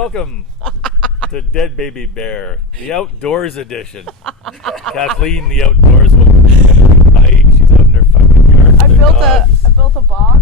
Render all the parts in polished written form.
Welcome to Dead Baby Bear, the outdoors edition. Kathleen, the outdoors woman, she's out in her fucking yard. I built a box.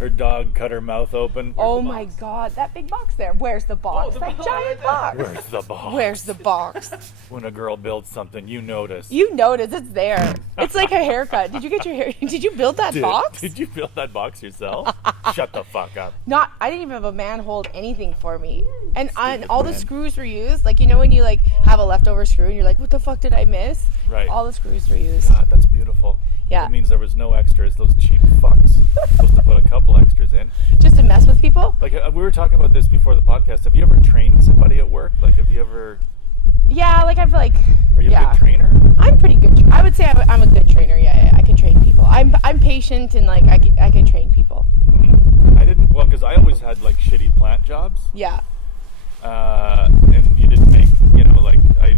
Her dog cut her mouth open. Oh my god, that big box there. Where's the box? That giant box. Where's the box? Where's the box? When a girl builds something, you notice. You notice it's there. It's like a haircut. Did you get your hair? Did you build that box? Did you build that box yourself? Shut the fuck up. I didn't even have a man hold anything for me. And all the screws were used. Like, you know when you like have a leftover screw and you're like, what the fuck did I miss? Right. All the screws were used. God, that's beautiful. Yeah. It means there was no extras. Those cheap fucks. Supposed to put a couple extras in. Just to mess with people? Like, we were talking about this before the podcast. Have you ever trained somebody at work? Like, have you ever... Yeah, like I've like... Are you a good trainer? I'm pretty good. I would say I'm a good trainer. Yeah, I can train people. I'm patient and like I can train people. I didn't... Well, because I always had like shitty plant jobs. Yeah. And you didn't make... You know, like, I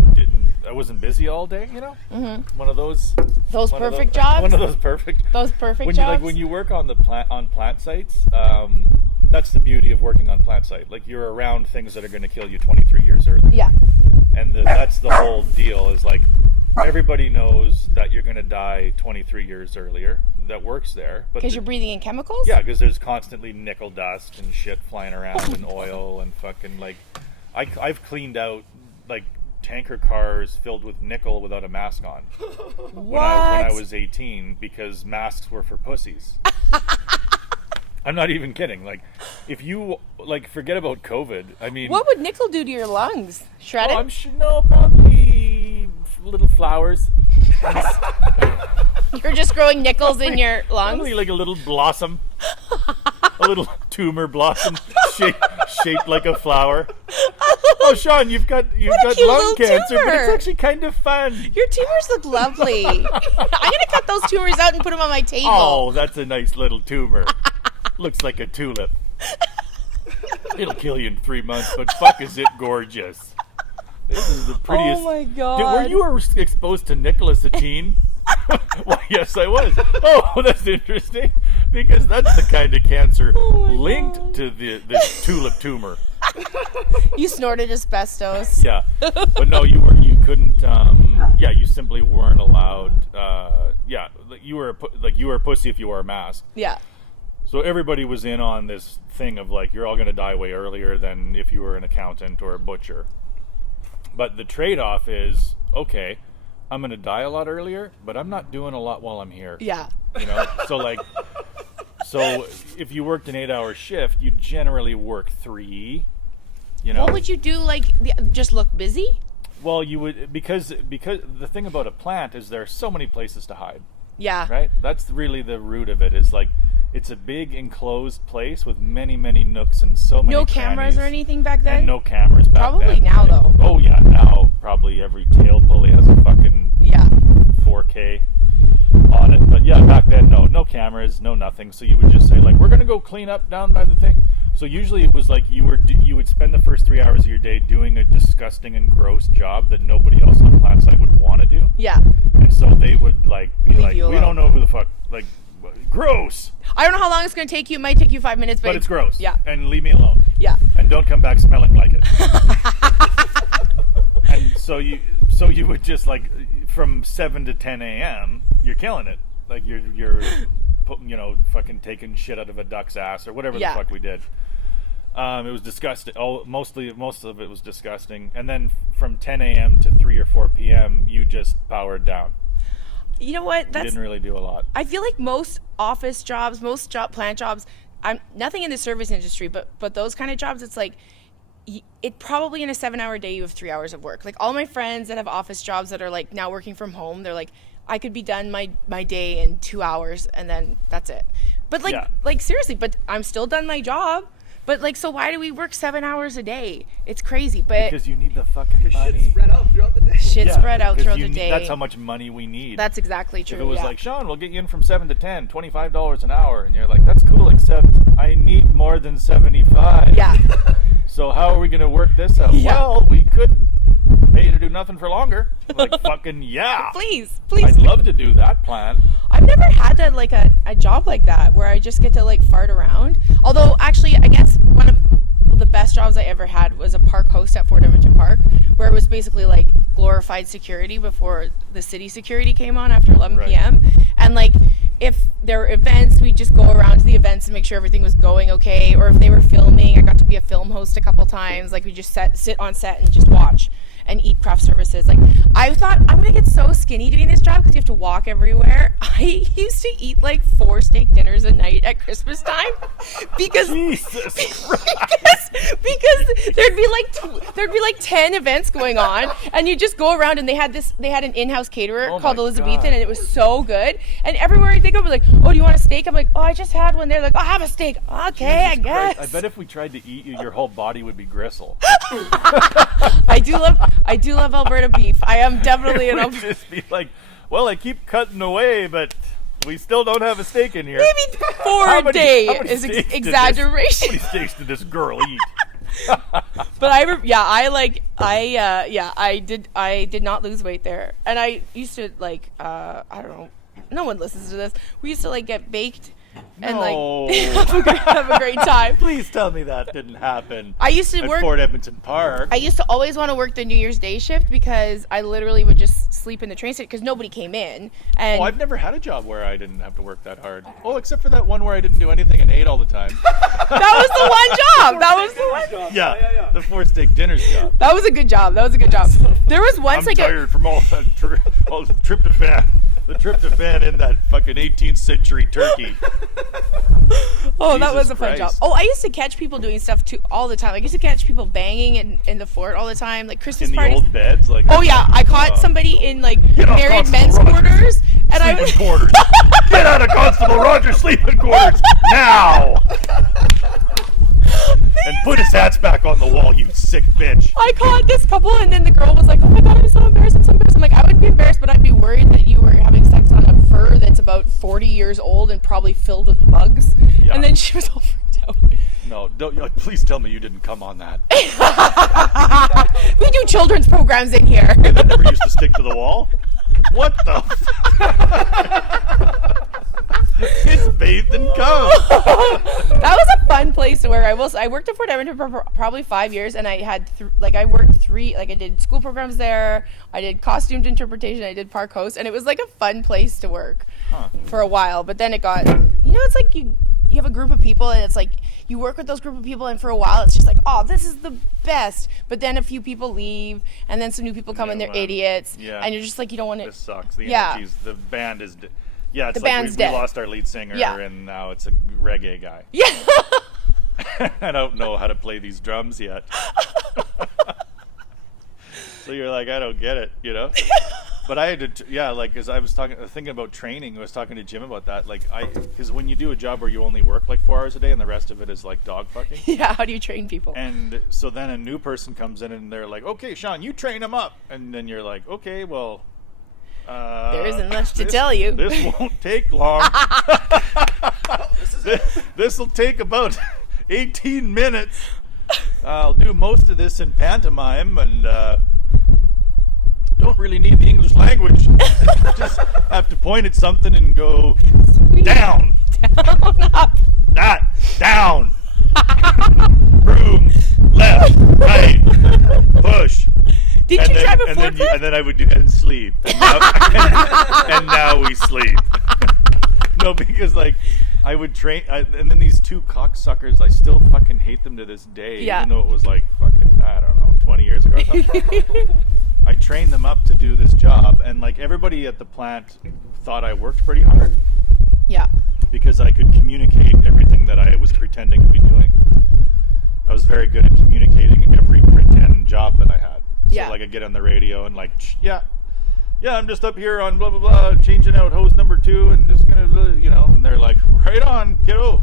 wasn't busy all day, you know? Mm-hmm. One of those... Those perfect jobs? One of those perfect... Those perfect jobs? When you work on plant sites, that's the beauty of working on plant site. Like, you're around things that are going to kill you 23 years earlier. Yeah. And that's the whole deal is like, everybody knows that you're going to die 23 years earlier that works there. Because you're breathing in chemicals? Yeah, because there's constantly nickel dust and shit flying around and oil and fucking like... I've cleaned out like tanker cars filled with nickel without a mask on. When I was 18, because masks were for pussies. I'm not even kidding. Like, if you like forget about COVID, I mean, what would nickel do to your lungs? Shred it? I'm sure probably little flowers. You're just growing nickels in your lungs? Probably like a little blossom. A little tumor blossom shaped like a flower. Oh, Sean, you've got lung cancer, but it's actually kind of fun. Your tumors look lovely. I'm gonna cut those tumors out and put them on my table. Oh, that's a nice little tumor. Looks like a tulip. It'll kill you in 3 months, but fuck, is it gorgeous? This is the prettiest. Oh my god! Dude, were you exposed to nickel as a teen? Well, yes, I was. Oh, that's interesting, because that's the kind of cancer linked to this tulip tumor. You snorted asbestos. Yeah, but no, you couldn't. You simply weren't allowed. You were a pussy if you wore a mask. Yeah. So everybody was in on this thing of like, you're all going to die way earlier than if you were an accountant or a butcher. But the trade-off is, okay, I'm going to die a lot earlier, but I'm not doing a lot while I'm here. Yeah. You know? So if you worked an 8-hour shift, you generally work 3, you know? What would you do, like, just look busy? Well, you would, because the thing about a plant is there are so many places to hide. Yeah. Right? That's really the root of it, is like, it's a big enclosed place with many, many nooks and so many No cameras or anything back then? And no cameras back then. Probably now, though. Oh, yeah, now probably every tail pulley has a fucking 4K on it. But yeah, back then, no cameras, no nothing. So you would just say, like, we're going to go clean up down by the thing. So usually it was like you would spend the first 3 hours of your day doing a disgusting and gross job that nobody else on the plant site would want to do. Yeah. And so they would like be Leave like, we don't know who the fuck, like, gross. I don't know how long it's going to take you. It might take you 5 minutes, But it's gross. Yeah. And leave me alone. Yeah. And don't come back smelling like it. And so you would just like from 7 to 10 a.m. you're killing it. Like you're fucking taking shit out of a duck's ass or whatever the fuck we did. It was disgusting. Most of it was disgusting. And then from 10 a.m. to 3 or 4 p.m. you just powered down. You know what? You didn't really do a lot. I feel like most office jobs, plant jobs, I'm nothing in the service industry, but those kind of jobs, it's like, it probably in a 7-hour day you have 3 hours of work. Like all my friends that have office jobs that are like now working from home, they're like, I could be done my day in 2 hours and then that's it. But like seriously, but I'm still done my job. But like, so why do we work 7 hours a day? It's crazy. But because you need the fucking money. Shit's spread out throughout the day. Spread out throughout the day. That's how much money we need. That's exactly true. If it was like, Sean, we'll get you in from 7 to 10, $25 an hour, and you're like, that's cool, except I need more than 75. Yeah. So how are we going to work this out? Yeah. Well, we could pay you to do nothing for longer. Like, fucking yeah. Please. I'd love to do that plan. I've never had a job like that where I just get to like fart around. Although actually, I guess the best jobs I ever had was a park host at Fort Edmonton Park, where it was basically like glorified security before the city security came on after 11 p.m. And like, if there were events, we'd just go around to the events and make sure everything was going okay. Or if they were filming, I got to be a film host a couple times. Like, we just sit on set and just watch and eat craft services. Like, I thought I'm gonna get so skinny doing this job because you have to walk everywhere. I used to eat like 4 steak dinners a night at Christmas time because because there'd be like 10 events going on, and you just go around, and they had an in-house caterer called Elizabethan, and it was so good. And everywhere I think of, like, oh, do you want a steak? I'm like, oh, I just had one. They're like, oh, have a steak. Okay, I guess. I bet if we tried to eat you, your whole body would be gristle. I do love Alberta beef. I am definitely an Alberta. Just be like, well, I keep cutting away, but we still don't have a steak in here. Maybe 4 a day is exaggeration. How many steaks did this girl eat? But I did not lose weight there, and I used to like I don't know. No one listens to this. We used to like get baked and like have a great time. Please tell me that didn't happen. I used to work Fort Edmonton Park. I used to always want to work the New Year's Day shift because I literally would just sleep in the train station because nobody came in. And I've never had a job where I didn't have to work that hard. Oh, except for that one where I didn't do anything and ate all the time. That was the one job. That was the one. Yeah, the 4 steak dinners job. That was a good job. There was once I'm tired from all that all the tryptophan. The tryptophan in that fucking 18th century turkey. Oh, that was Jesus a fun job. Christ. Oh, I used to catch people doing stuff too all the time. I used to catch people banging in the fort all the time, like Christmas In the parties. old beds, like. Oh yeah, I caught somebody in like Get off married Constable men's Rogers. quarters, and Sleeping quarters. Get out of Constable Rogers' sleeping quarters now. And put his hats back on the wall, you sick bitch. I caught this couple, and then the girl was like, "Oh my god, I'm so embarrassed. I'm so embarrassed." I'm like, I would be embarrassed, but I'd be worried that you were having sex on a fur that's about 40 years old and probably filled with bugs. Yeah. And then she was all freaked out. No, don't. Please tell me you didn't come on that. We do children's programs in here. That never used to stick to the wall. What the? It's bathed in cum. That was a fun place to work. I worked at Fort Edmonton for probably 5 years, and I had I did school programs there. I did costumed interpretation. I did park host, and it was like a fun place to work for a while. But then it got, it's like you have a group of people, and it's like you work with those group of people, and for a while it's just like, oh, this is the best. But then a few people leave, and then some new people come, and they're idiots. Yeah. And you're just like, you don't want to. This sucks. The energies. The band is. Yeah, it's the like band's we dead. lost our lead singer, and now it's a reggae guy. Yeah. I don't know how to play these drums yet. So you're like, I don't get it, But I had to, because I was thinking about training. I was talking to Jim about that. Because when you do a job where you only work like 4 hours a day and the rest of it is like dog fucking. Yeah, how do you train people? And so then a new person comes in and they're like, okay, Sean, you train them up. And then you're like, okay, well. There isn't much to tell you. This won't take long. This will take about 18 minutes. I'll do most of this in pantomime and don't really need the English language. Just have to point at something and go down. Down, up. That, down. Broom, left, right, push. Did you drive a forklift? And then I would do and sleep. And now we sleep. No, because I would train, and then these 2 cocksuckers, I still fucking hate them to this day. Yeah. Even though it was fucking, I don't know, 20 years ago or something. I trained them up to do this job, and everybody at the plant thought I worked pretty hard. Yeah. Because I could communicate everything that I was pretending to be doing. I was very good at communicating every pretend job that I had. So I get on the radio and I'm just up here on blah blah blah, changing out hose number 2 and just gonna, and they're like, right on, kiddo.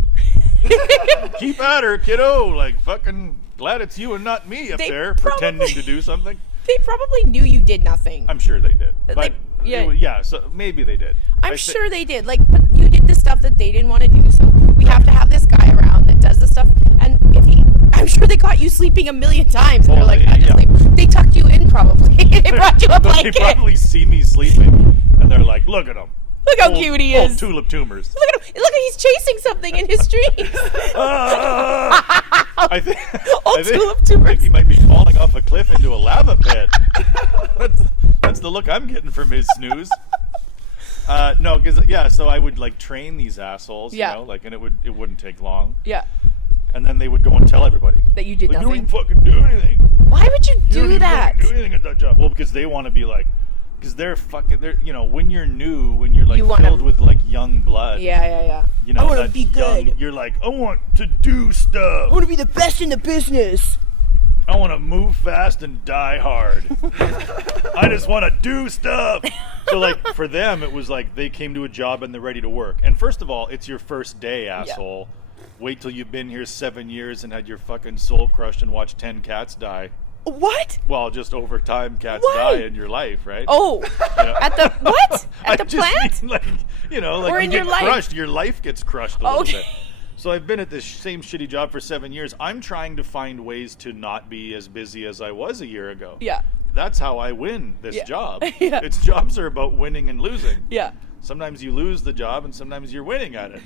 Keep at her, kiddo. Fucking glad it's you and not me up there pretending to do something. They probably knew you did nothing. I'm sure they did. But yeah. So maybe they did. I'm sure they did. But you did the stuff that they didn't want to do. So we have to have this guy around that does the stuff. And I'm sure they caught you sleeping a million times. And they're like, I just sleep. They tucked you in probably. They brought you a blanket. They probably see me sleeping and they're like, look at him. Look how cute he is. Tulip tumors. Look at him. Look, he's chasing something in his dreams. I think tulip I tours. think he might be falling off a cliff into a lava pit. That's the look I'm getting from his snooze. No, because so I would like train these assholes, Yeah. you know, like, and it wouldn't take long, Yeah. and then they would go and tell everybody That you did like, you nothing. don't even fucking do anything. Why would you You don't do even that? fucking do anything at that job. Well, because they want to be like, because they're you know, when you're new, when you're like You wanna- filled with like young blood. Yeah. You know, I wanna that be young- good. You're like, I want to do stuff. I want to be the best in the business. I want to move fast and die hard. I just want to do stuff. So, like, for them, it was like they came to a job and they're ready to work. And first of all, it's your first day, asshole. Wait till you've been here 7 years and had your fucking soul crushed and watched 10 cats die. What? Well, just over time, cats Why? die in your life, right? Oh, You know? at the what? I At the just plant? mean, like, you know, like Or you in get your life? crushed. Your life gets crushed a little Okay. bit. So I've been at this same shitty job for 7 years. I'm trying to find ways to not be as busy as I was a year ago. Yeah. That's how I jobs. Yeah. job. Yeah. Its jobs are about winning and losing. Yeah. Sometimes you lose the job and sometimes you're winning at it.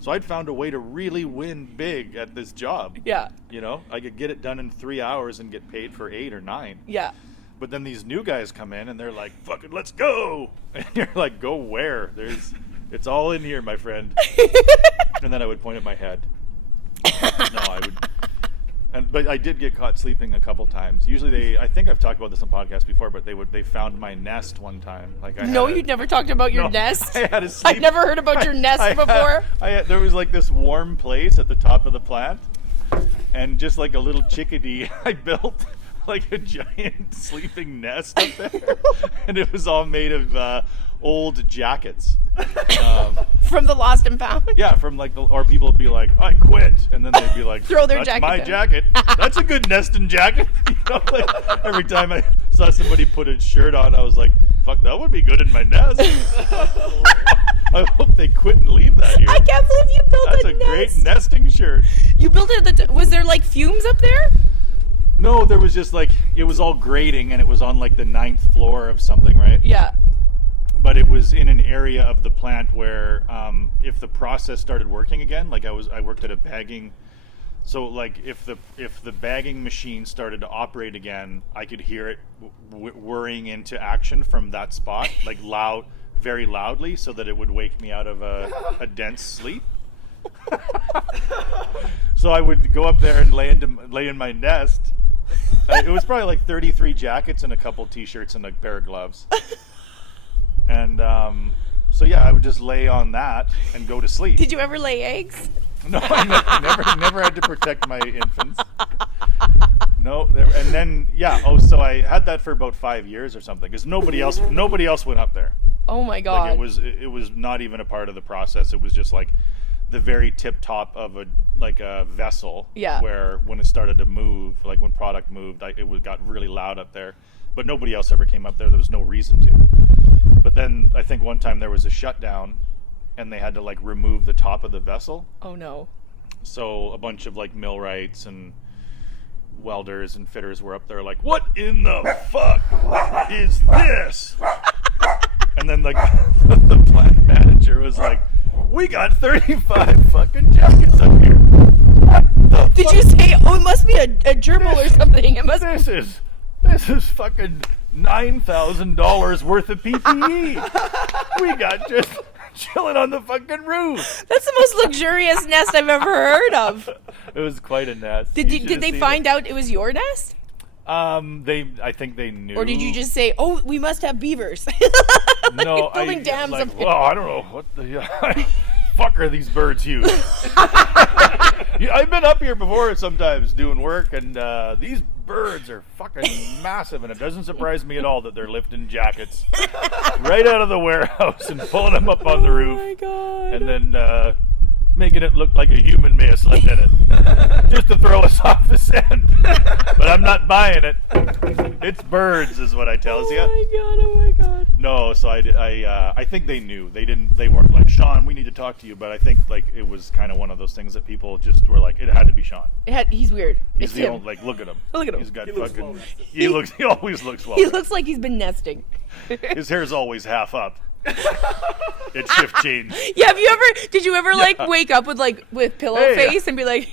So I'd found a way to really win big at this job. Yeah. You know, I could get it done in 3 hours and get paid for 8 or 9. Yeah. But then these new guys come in and they're like, fucking let's go. And you're like, go where? It's all in here, my friend. And then I would point at my head. No, I would. But I did get caught sleeping a couple times. Usually I think I've talked about this on podcasts before, but they found my nest one time. Like You'd never talked about your No, nest. I had to sleep. I've never heard about your nest before. There was like this warm place at the top of the plant, and just like a little chickadee, I built like a giant sleeping nest up there, and it was all made of old jackets. From the Lost and Found. Yeah, from like or people would be like, I quit, and then they'd be like, Throw their That's jacket my down." jacket. That's a good nesting jacket. You know, like, every time I saw somebody put a shirt on, I was like, fuck, that would be good in my nest. I hope they quit and leave that here. I can't believe you built That's a a nest. great nesting shirt. You built it at the was there like fumes up there? No, there was just like, it was all grading and it was on like the 9th floor of something, right? Yeah. But it was in an area of the plant where if the process started working again, like I worked at a bagging, so like if the bagging machine started to operate again, I could hear it whirring into action from that spot, like very loudly, so that it would wake me out of a dense sleep. So I would go up there and lay in my nest. It was probably like 33 jackets and a couple t-shirts and a pair of gloves. And so yeah, I would just lay on that and go to sleep. Did you ever lay eggs? No, I never had to protect my infants. No, and then so I had that for about 5 years or something, because nobody else went up there. Oh my god. Like it was not even a part of the process. It was just like the very tip top of a vessel. Yeah. Where when it started to move, like when product moved, it got really loud up there. But nobody else ever came up there. There was no reason to. But then I think one time there was a shutdown, and they had to like remove the top of the vessel. Oh no. So a bunch of like millwrights and welders and fitters were up there like, what in the fuck is this? And then like the plant manager was like, we got 35 fucking jackets up here. What the Did fuck? you say, it must be a gerbil or something? It must This is fucking $9,000 worth of PPE. We got just chilling on the fucking roof. That's the most luxurious nest I've ever heard of. It was quite a nest. Did You should did have they seen find it. out it was your nest? I think they knew. Or did you just say, oh, we must have beavers? no? building dams like, up there. well, I don't know what the fuck are these birds huge. I've been up here before sometimes doing work, and these birds are fucking massive, and it doesn't surprise me at all that they're lifting jackets right out of the warehouse and pulling them up on the roof. Oh my god. And then making it look like a human may have slept in it, just to throw us off the scent. But I'm not buying it. It's birds, is what I tells you. Oh my god, oh my god. No, so I think they knew. They weren't like, Sean, we need to talk to you. But I think like it was kind of one of those things that people just were like, it had to be Sean. He's weird. He's It's the him. old, like, look at him. Look at him. He's got He looks fucking. well-rested. He always looks well. He looks like he's been nesting. His hair's always half up. It's shift change. Yeah, did you ever like wake up with pillow face and be like,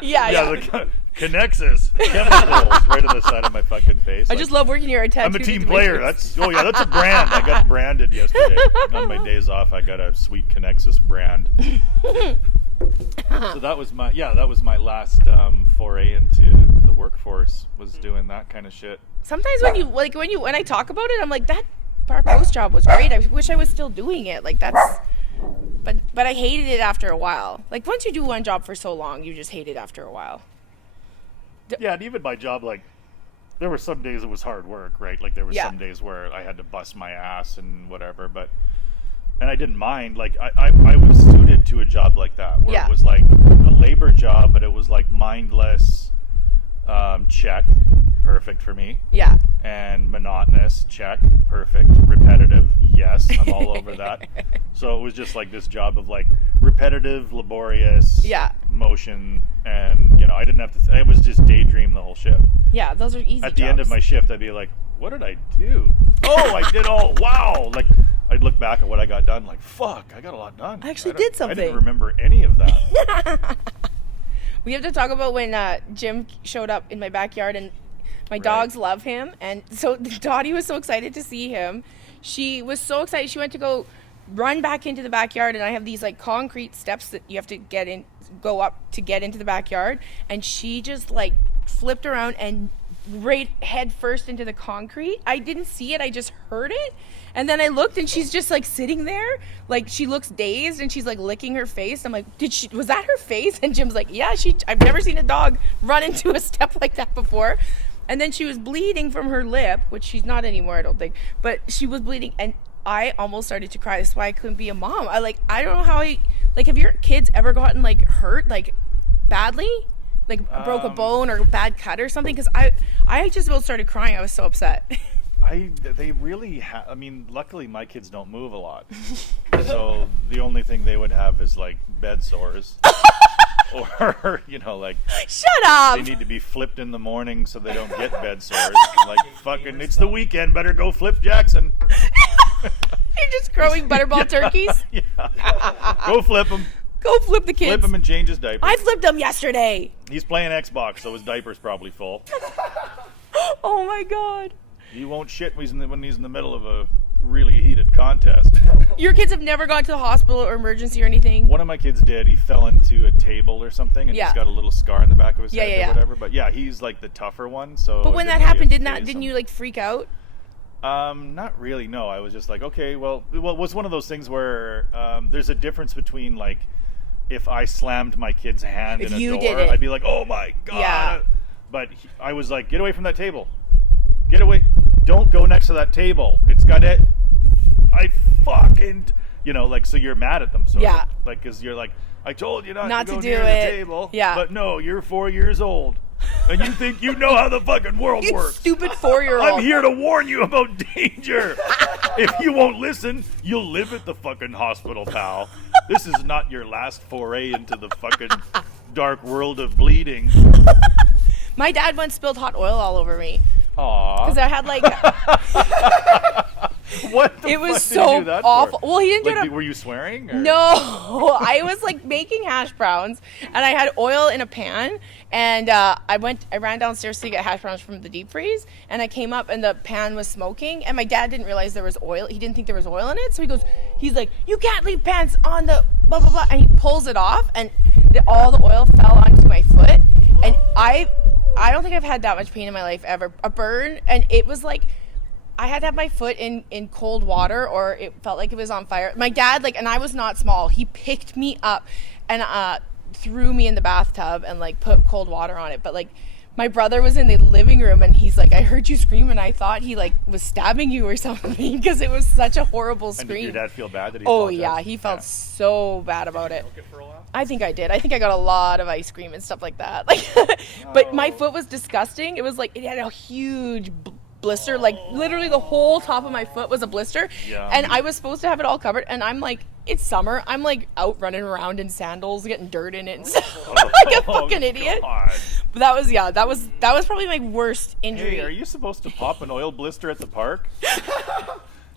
yeah. The Connexus chemicals right on the side of my fucking face. I just love working here. I'm a team player. That's a brand. I got branded yesterday. On my days off, I got a sweet Connexus brand. So that was my last foray into the workforce, was doing that kind of shit. Sometimes when I talk about it, I'm like, that park host job was great. I wish I was still doing it. Like that's, but I hated it after a while. Like once you do one job for so long, you just hate it after a while. Yeah, and even my job, like, there were some days it was hard work, right? Like, there were some days where I had to bust my ass and whatever, and I didn't mind. Like, I was suited to a job like that, where it was, like, a labor job, but it was, like, mindless, check, perfect for me. Yeah. And monotonous, check, perfect. Repetitive, yes, I'm all over that. So it was just, like, this job of, like, repetitive, laborious motion, and, you know, I didn't have to, I was just daydream the whole shift. Yeah, those are easy At the end of my shift, I'd be like, what did I do? Oh, I did wow. Like, I'd look back at what I got done, like, fuck, I got a lot done. I actually did something. I didn't remember any of that. We have to talk about when Jim showed up in my backyard, and my dogs love him. And so Dottie was so excited to see him. She was so excited. She went to go run back into the backyard, and I have these like concrete steps that you have to go up to get into the backyard. And she just like flipped around and right head first into the concrete. I didn't see it. I just heard it. And then I looked, and she's just like sitting there, like she looks dazed, and she's like licking her face. I'm like, was that her face? And Jim's like, yeah, I've never seen a dog run into a step like that before. And then she was bleeding from her lip, which she's not anymore, I don't think, but she was bleeding, and I almost started to cry. That's why I couldn't be a mom. I don't know how have your kids ever gotten like hurt like badly? Like broke a bone or a bad cut or something? Because I just about started crying. I was so upset. They really I mean, luckily my kids don't move a lot. So the only thing they would have is like bed sores. Or, you know, like, shut up. They need to be flipped in the morning so they don't get bed sores. Like, fucking, it's the weekend, better go flip Jackson. You're just growing butterball turkeys? Yeah. Go flip them. Go flip the kids. Flip him and change his diaper. I flipped him yesterday. He's playing Xbox, so his diaper's probably full. Oh my God. He won't shit when he's in the middle of a really heated contest. Your kids have never gone to the hospital or emergency or anything? One of my kids did. He fell into a table or something, and he's got a little scar in the back of his head or whatever. But yeah, he's like the tougher one. So. But when that happened, didn't you like freak out? Not really. No, I was just like, okay, well, it was one of those things where there's a difference between like if I slammed my kid's hand in a door, I'd be like, oh my God. Yeah. But I was like, get away from that table. Get away. Don't go next to that table. It's got it. I fucking, you know, like, so you're mad at them. Sort of. Like, because you're like, I told you not to go near the table. Yeah. But no, you're 4 years old. And you think you know how the fucking world works. Stupid 4-year-old. I'm here to warn you about danger. If you won't listen, you'll live at the fucking hospital, pal. This is not your last foray into the fucking dark world of bleeding. My dad once spilled hot oil all over me. Aww. Because I had like... What the it was fuck so did you do that awful. For? Well, he didn't like, do it. Were you swearing? Or? No, I was like making hash browns, and I had oil in a pan, and I ran downstairs to get hash browns from the deep freeze, and I came up and the pan was smoking, and my dad didn't realize there was oil. He didn't think there was oil in it, so he's like, you can't leave pans on the blah blah blah, and he pulls it off, and all the oil fell onto my foot, and I don't think I've had that much pain in my life ever. A burn, and it was like. I had to have my foot in cold water, or it felt like it was on fire. My dad, and I was not small. He picked me up and threw me in the bathtub and put cold water on it. But my brother was in the living room, and he's like, I heard you scream, and I thought he was stabbing you or something because it was such a horrible scream. And did your dad feel bad? Did he apologize? Yeah, he felt so bad about it. Did you milk it for a while? I think I did. I think I got a lot of ice cream and stuff like that. But my foot was disgusting. It was it had a huge blister, literally the whole top of my foot was a blister. Yeah. And I was supposed to have it all covered, and I'm it's summer, I'm out running around in sandals getting dirt in it and stuff. Like a fucking idiot. God. But that was probably my worst injury. Hey, are you supposed to pop an oil blister at the park?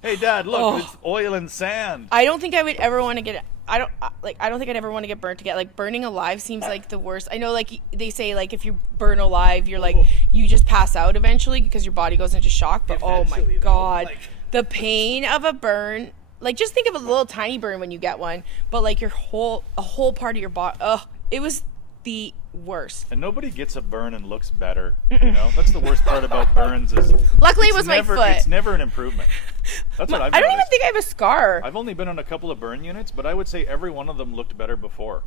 Hey, Dad, look, Oh. it's oil and sand. I don't think I would ever want to get. I don't think I'd ever want to get burnt again. Like burning alive seems like the worst. I know, like they say, like if you burn alive, you're like you just pass out eventually because your body goes into shock. But oh my Eventually, though, god, like- the pain of a burn. Like just think of a little tiny burn when you get one, but like a whole part of your body. Ugh, it was the worst. And nobody gets a burn and looks better. You know, that's the worst part about burns is. Luckily, it it's was never, my foot. It's never an improvement. That's what I've I don't even noticed. think I have a scar. I've only been on a couple of burn units, but I would say every one of them looked better before.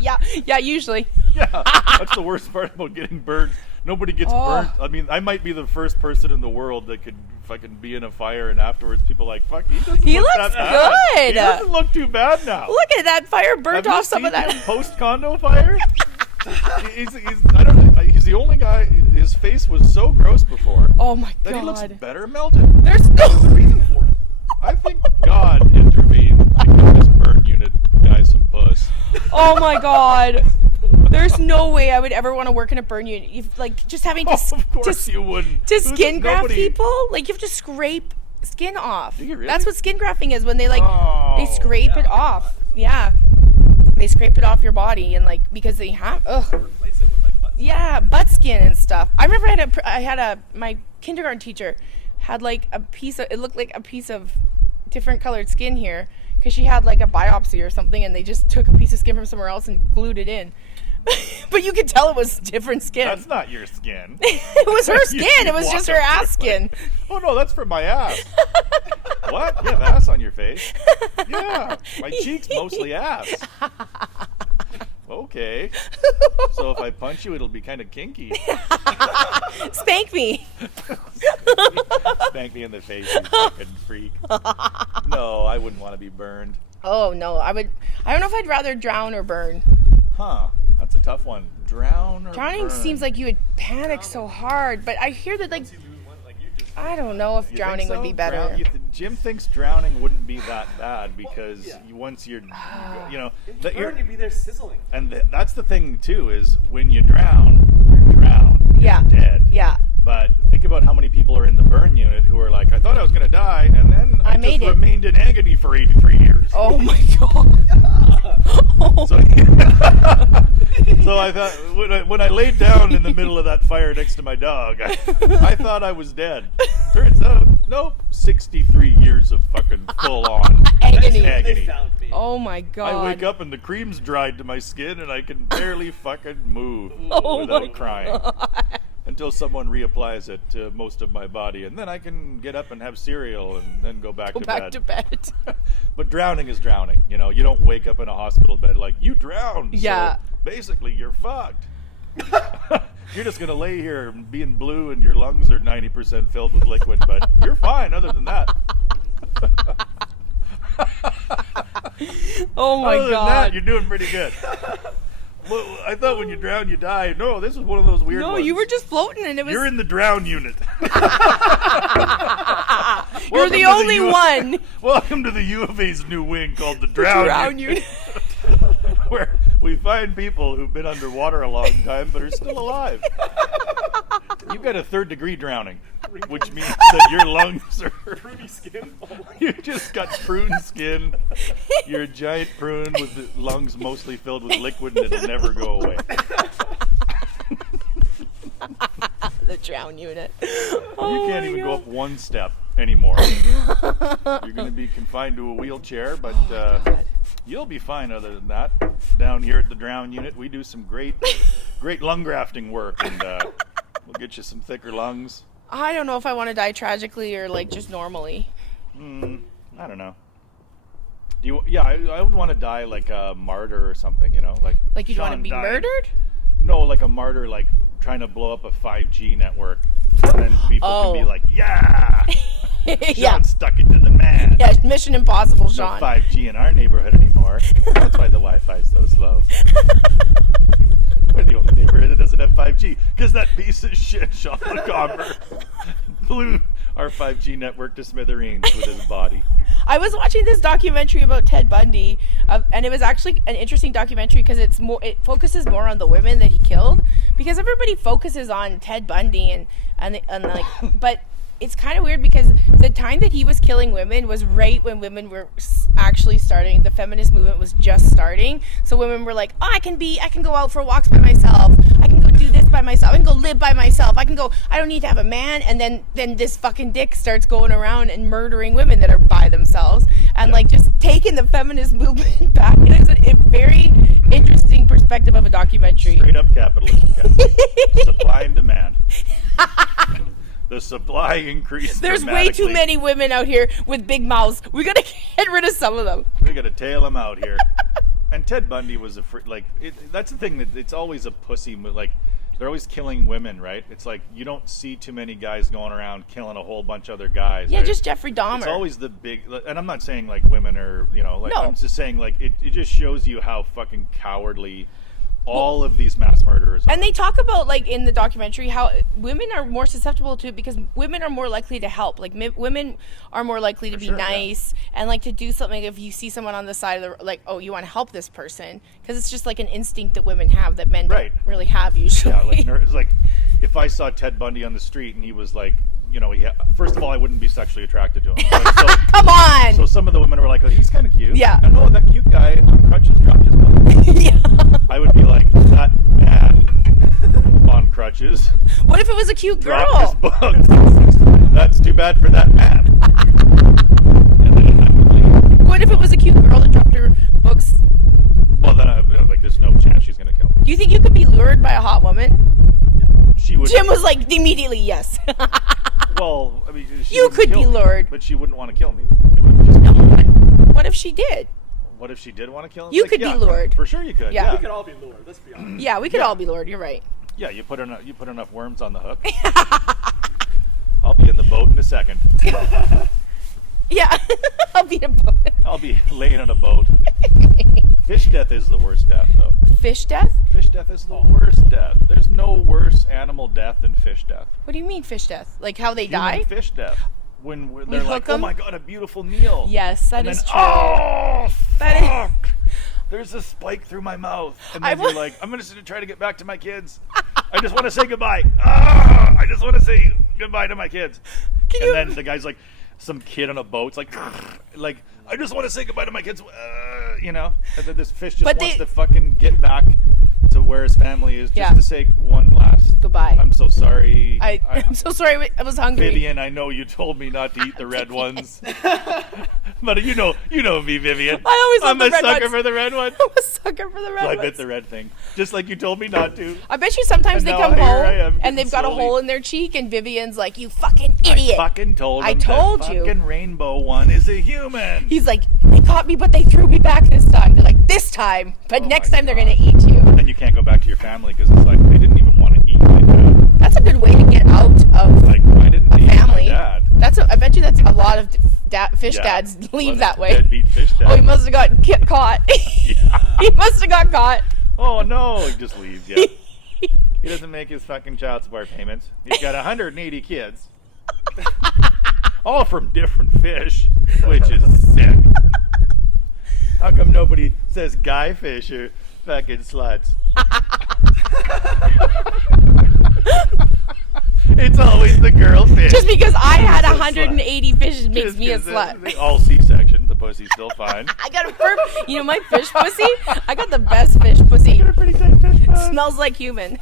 Yeah, usually. Yeah, that's the worst part about getting burned. Nobody gets burnt. I mean, I might be the first person in the world that could fucking be in a fire, and afterwards people are like, fuck, He look looks that bad. good. He doesn't look too bad now. Look at that fire burnt Have you off some of seen that. him post-condo fire? I don't know. He's the only guy. His face was so gross before Oh my that he looks god. better melted. There's no reason for it. I think God intervened to give this burn unit guy some puss. Oh my god. There's no way I would ever want to work in a burn unit. You've like just having to Oh, of course you wouldn't. to Who's- skin graft nobody- people. Like you have to scrape skin off. Do you really? That's what skin grafting is when they like they Oh, scrape it off. Yeah. They scrape it off your body and like because they have Replace it with like butt. yeah, butt skin and stuff. I remember I had a my kindergarten teacher had like a piece of it looked like a piece of different colored skin here because she had like a biopsy or something and they just took a piece of skin from somewhere else and glued it in. But you could tell it was different skin. That's not your skin. It was her You skin. It was walk just up her to ass it skin. like, oh no, that's from my ass. What? You have ass on your face? Yeah, my cheeks mostly ass. Okay. So if I punch you, it'll be kind of kinky. Spank me. Spank me in the face, you fucking freak. No, I wouldn't want to be burned. Oh no, I don't know if I'd rather drown or burn. Huh? That's a tough one. Drown or Drowning burn? seems like you would panic so hard, but I hear that like Once you lose one, like you just. I don't know if You think drowning would so? be better. Jim thinks drowning wouldn't be that bad because yeah. once you're, you know, If that you burn, you're, you'd be there sizzling. and that's the thing too is when you drown, you're drowned. Yeah. You're dead. Yeah. But think about how many people are in the burn unit who are like, I thought I was going to die, and then I just made it. remained in agony for 83 years. Oh my god. So, so I thought when I laid down in the middle of that fire next to my dog, I thought I was dead. Turns out, nope, 63 years of fucking full on Agony. They found me. Oh my god. I wake up and the cream's dried to my skin and I can barely fucking move Oh without my crying. Until someone reapplies it to most of my body, and then I can get up and have cereal and then go back Go to back bed. to bed. But drowning is drowning. You know, you don't wake up in a hospital bed like, you drowned. Yeah. So basically, you're fucked. You're just going to lay here being blue and your lungs are 90% filled with liquid, but you're fine other than that. Oh my other than god. that, you're doing pretty good. Well, I thought when you drown, you die. No, this was one of those weird No, ones. you were just floating and it was You're in the drown unit. You're Welcome the to only U- one. Welcome to the U of A's new wing called the Drown, Drown Unit, unit. where we find people who've been underwater a long time but are still alive. You've got a 3rd degree drowning, which means that your lungs are... Pruny skin. You just got prune skin. You're a giant prune with the lungs mostly filled with liquid and it'll never go away. The drown unit. You Oh can't my even go God. up one step anymore. You're going to be confined to a wheelchair, but God. you'll be fine other than that. Down here at the Drown Unit, we do some great lung grafting work, and we'll get you some thicker lungs. I don't know if I want to die tragically or like just normally. I don't know. I would want to die like a martyr or something, you know? Like you'd want to Sean be died. murdered? No, like a martyr, like trying to blow up a 5G network. And then people can be Oh. like, yeah! Yeah. Sean stuck it to the man. Yeah, Mission Impossible, No Sean. 5G in our neighborhood anymore. That's why the Wi-Fi's so slow. We're the only neighborhood that doesn't have 5G. Because that piece of shit, Sean LeComber, blew our 5G network to smithereens with his body. I was watching this documentary about Ted Bundy, and it was actually an interesting documentary because it focuses more on the women that he killed, because everybody focuses on Ted Bundy and like, but it's kind of weird because the time that he was killing women was right when women were actually starting. The feminist movement was just starting. So women were like, oh, I can go out for walks by myself. I can go do this by myself. I can go live by myself. I don't need to have a man. And then this fucking dick starts going around and murdering women that are by themselves and like just taking the feminist movement back. It is a very interesting perspective of a documentary. Straight up capitalism, Kathleen. Supply and demand. The supply increased. There's way too dramatically. many women out here with big mouths. We gotta get rid of some of them. We gotta tail them out here. And Ted Bundy was that's the thing, that it's always a pussy like they're always killing women, right? It's like you don't see too many guys going around killing a whole bunch of other guys. Yeah, right? just Jeffrey Dahmer. It's always the big, and I'm not saying like women are, no. I'm just saying like it just shows you how fucking cowardly all of these mass murderers are. And they talk about, like, in the documentary, how women are more susceptible to it because women are more likely to help. Like, women are more likely to be nice and, like, to do something if you see someone on the side of the, like, oh, you want to help this person. Because it's just, like, an instinct that women have that men don't really have usually. Yeah, it's like, if I saw Ted Bundy on the street and he was, like, first of all, I wouldn't be sexually attracted to him. Like, so, come on! So some of the women were like, oh, he's kind of cute. Yeah. And oh, that cute guy on crutches dropped his book. Yeah. I would be like, that man on crutches. What if it was a cute girl? Dropped his book. That's too bad for that man. And then I would leave. What if it was a cute girl that dropped her books? Well, then I'd be like, there's no chance she's going to kill me. Do you think you could be lured by a hot woman? She would. Jim was like, immediately, yes. Well, I mean, you could be lured. But she wouldn't want to kill me. It would just be what if she did? What if she did want to kill him? You could be lured. For sure you could. Yeah. We could all be lured. Let's be honest. Yeah, we could all be lured. You're right. Yeah, you put enough worms on the hook. I'll be in the boat in a second. Yeah, I'll be in a boat. I'll be laying on a boat. Fish death is the worst death, though. Fish death? Fish death is the worst death. There's no worse animal death than fish death. What do you mean fish death? Like how they Human die? Fish death. When they're like, hook oh 'em? my god, a beautiful meal. Yes, that and is then, true. Oh, That is- fuck. There's a spike through my mouth. And then you're like, I'm going to try to get back to my kids. I just want to say goodbye. I just want to say goodbye to my kids. Then the guy's like, some kid on a boat's like, I just want to say goodbye to my kids. And then this fish just wants to fucking get back to where his family is just to say one last goodbye. I'm so sorry. I'm so sorry. I was hungry. Vivian, I know you told me not to eat the red ones. But you know me, Vivian. I always love I'm the a red sucker ones. for the red one. I'm a sucker for the red I ones. bit the red thing. Just like you told me not to. I bet you sometimes And they now come here I am, home and they've got a slowly- hole in their cheek and Vivian's like, you fucking idiot. I fucking told him I told that you. fucking rainbow one is a human. He's like, they caught me, but they threw me back this time. They're like, this time. But Oh next my time they're God. going to eat you. Then you can't go back to your family because it's like they didn't even want to eat my dad. That's a good way to get out of Like, why didn't they eat family. my dad? I bet you that's a lot of fish Yeah. dads leave Well, that way. Deadbeat fish dad. Oh, he must have got caught. Yeah. He must have got caught. Oh no, he just leaves. Yeah. He doesn't make his fucking child support payments. He's got 180 kids, all from different fish, which is sick. How come nobody says guy fish or fucking sluts? It's always the girl fish. Just because I had Just a 180 fishes makes Just me a 'cause slut. all C-section. The pussy's still fine. I got a my fish pussy? I got the best fish pussy. Pretty tight fish bone. Smells like human.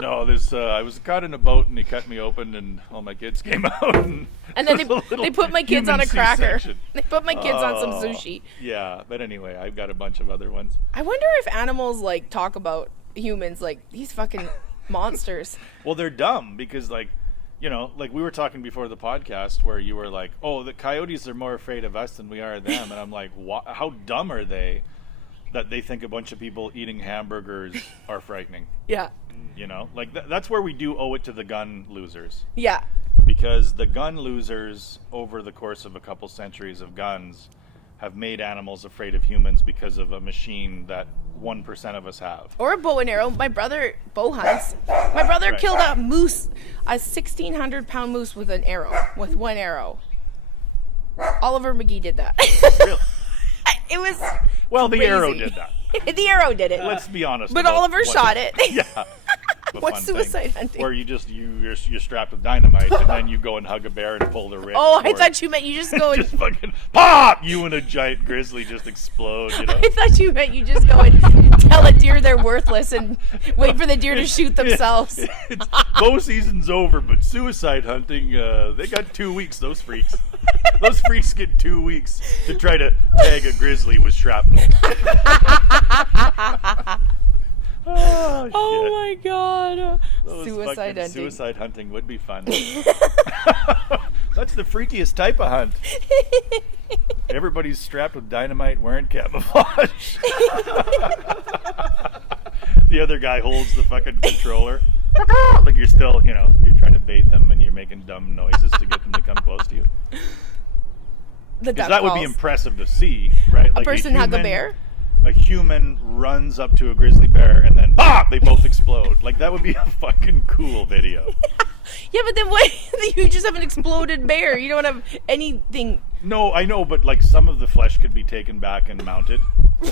No, I was caught in a boat and he cut me open and all my kids came out. And And then it was a they put my kids on a human cracker. C-section. They put my kids on some Oh, sushi. Yeah, but anyway, I've got a bunch of other ones. I wonder if animals like talk about humans like these fucking monsters. Well, they're dumb because like we were talking before the podcast where you were like, oh, the coyotes are more afraid of us than we are of them. And I'm like, how dumb are they that they think a bunch of people eating hamburgers are frightening? Yeah. That's where we do owe it to the gun losers. Yeah. Because the gun losers, over the course of a couple centuries of guns, have made animals afraid of humans because of a machine that 1% of us have. Or a bow and arrow. My brother bow hunts. My brother Right. killed a moose, a 1,600-pound moose with one arrow. Oliver McGee did that. Really? It was Well, the crazy. arrow did that. The arrow did it. Let's be honest. But about Oliver what- shot it. Yeah. a What's fun suicide thing, hunting? where you're strapped with dynamite, and then you go and hug a bear and pull the rip. Oh, I or thought you meant you just go and just fucking pop. You and a giant grizzly just explode. You know. I thought you meant you just go and tell a deer they're worthless and wait for the deer to shoot themselves. Bow season's over, but suicide hunting, they got 2 weeks. Those freaks. Those freaks get 2 weeks to try to tag a grizzly with shrapnel. Oh, shit. Oh my god. Those Suicide fucking hunting. Suicide hunting would be fun. That's the freakiest type of hunt. Everybody's strapped with dynamite wearing camouflage. The other guy holds the fucking controller. Like you're still, you're trying to bait them and you're making dumb noises to get them to come close to you. The duck Because that would be calls. impressive to see, right? A person hug a bear? A human runs up to a grizzly bear and then pop, they both explode. Like that would be a fucking cool video. Yeah, but then what? You just have an exploded bear. You don't have anything. No, I know, but like some of the flesh could be taken back and mounted,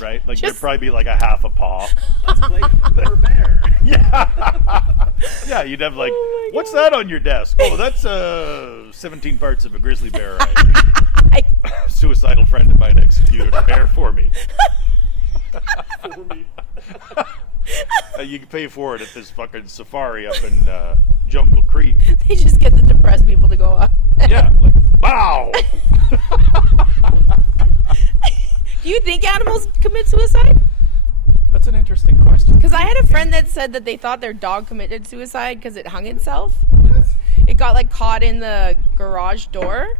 right? Like there'd Just- probably be like a half a paw. Let's play for bear. Yeah, you'd have like, Oh my what's God. that on your desk? Oh, that's 17 parts of a grizzly bear. I, Suicidal friend of mine executed a bear for me. For me. You can pay for it at this fucking safari up in Jungle Creek. they just get the depressed people to go up. Yeah, like, wow! Do you think animals commit suicide? That's an interesting question. Because I had a friend that said that they thought their dog committed suicide because it hung itself. It got like caught in the garage door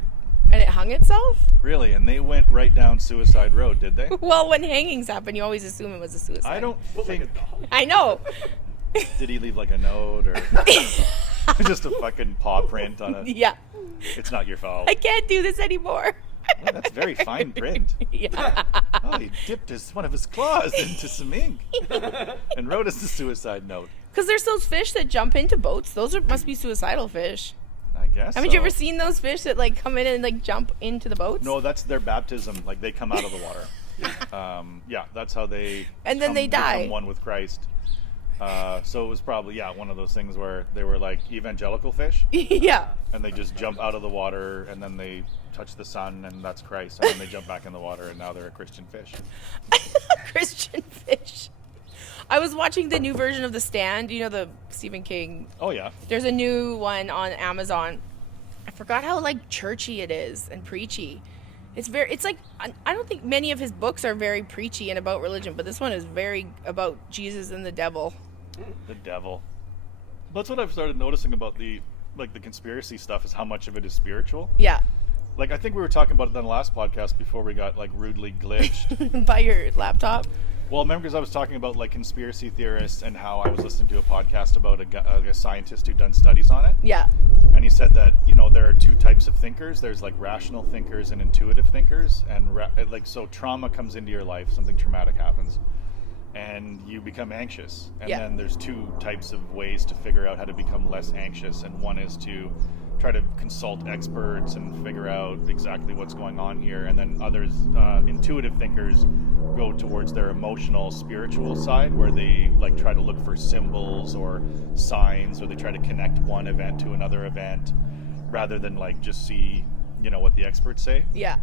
and it hung itself. Really? And they went right down Suicide Road, did they? Well, when hangings happen, you always assume it was a suicide. I don't What, like a think... dog? I know. Did he leave like a note or just a fucking paw print on a... Yeah. It's not your fault. I can't do this anymore. Yeah, that's very fine print. Yeah. Oh, he dipped one of his claws into some ink and wrote us a suicide note. Because there's those fish that jump into boats. Those must be suicidal fish. I guess Haven't you ever seen those fish that like come in and like jump into the boats? No, that's their baptism. Like they come out of the water. Yeah, that's how they... And then they die. Become one with Christ. So it was probably, one of those things where they were like evangelical fish. Yeah. And they just jump out of the water and then they touch the sun and that's Christ. And then they jump back in the water and now they're a Christian fish. Christian fish. I was watching the new version of The Stand, the Stephen King. Oh, yeah. There's a new one on Amazon. I forgot how like churchy it is and preachy. It's like, I don't think many of his books are very preachy and about religion, but this one is very about Jesus and the devil. The devil. That's what I've started noticing about the conspiracy stuff is how much of it is spiritual. Yeah. Like, I think we were talking about it on the last podcast before we got, like, rudely glitched. By your laptop. Well, remember because I was talking about, like, conspiracy theorists and how I was listening to a podcast about a scientist who'd done studies on it. Yeah. And he said that, there are two types of thinkers. There's, like, rational thinkers and intuitive thinkers. And, so trauma comes into your life, something traumatic happens, and you become anxious. And then there's two types of ways to figure out how to become less anxious. And one is to try to consult experts and figure out exactly what's going on here. And then others, intuitive thinkers, go towards their emotional, spiritual side, where they like try to look for symbols or signs, or they try to connect one event to another event, rather than like just see, what the experts say. Yeah.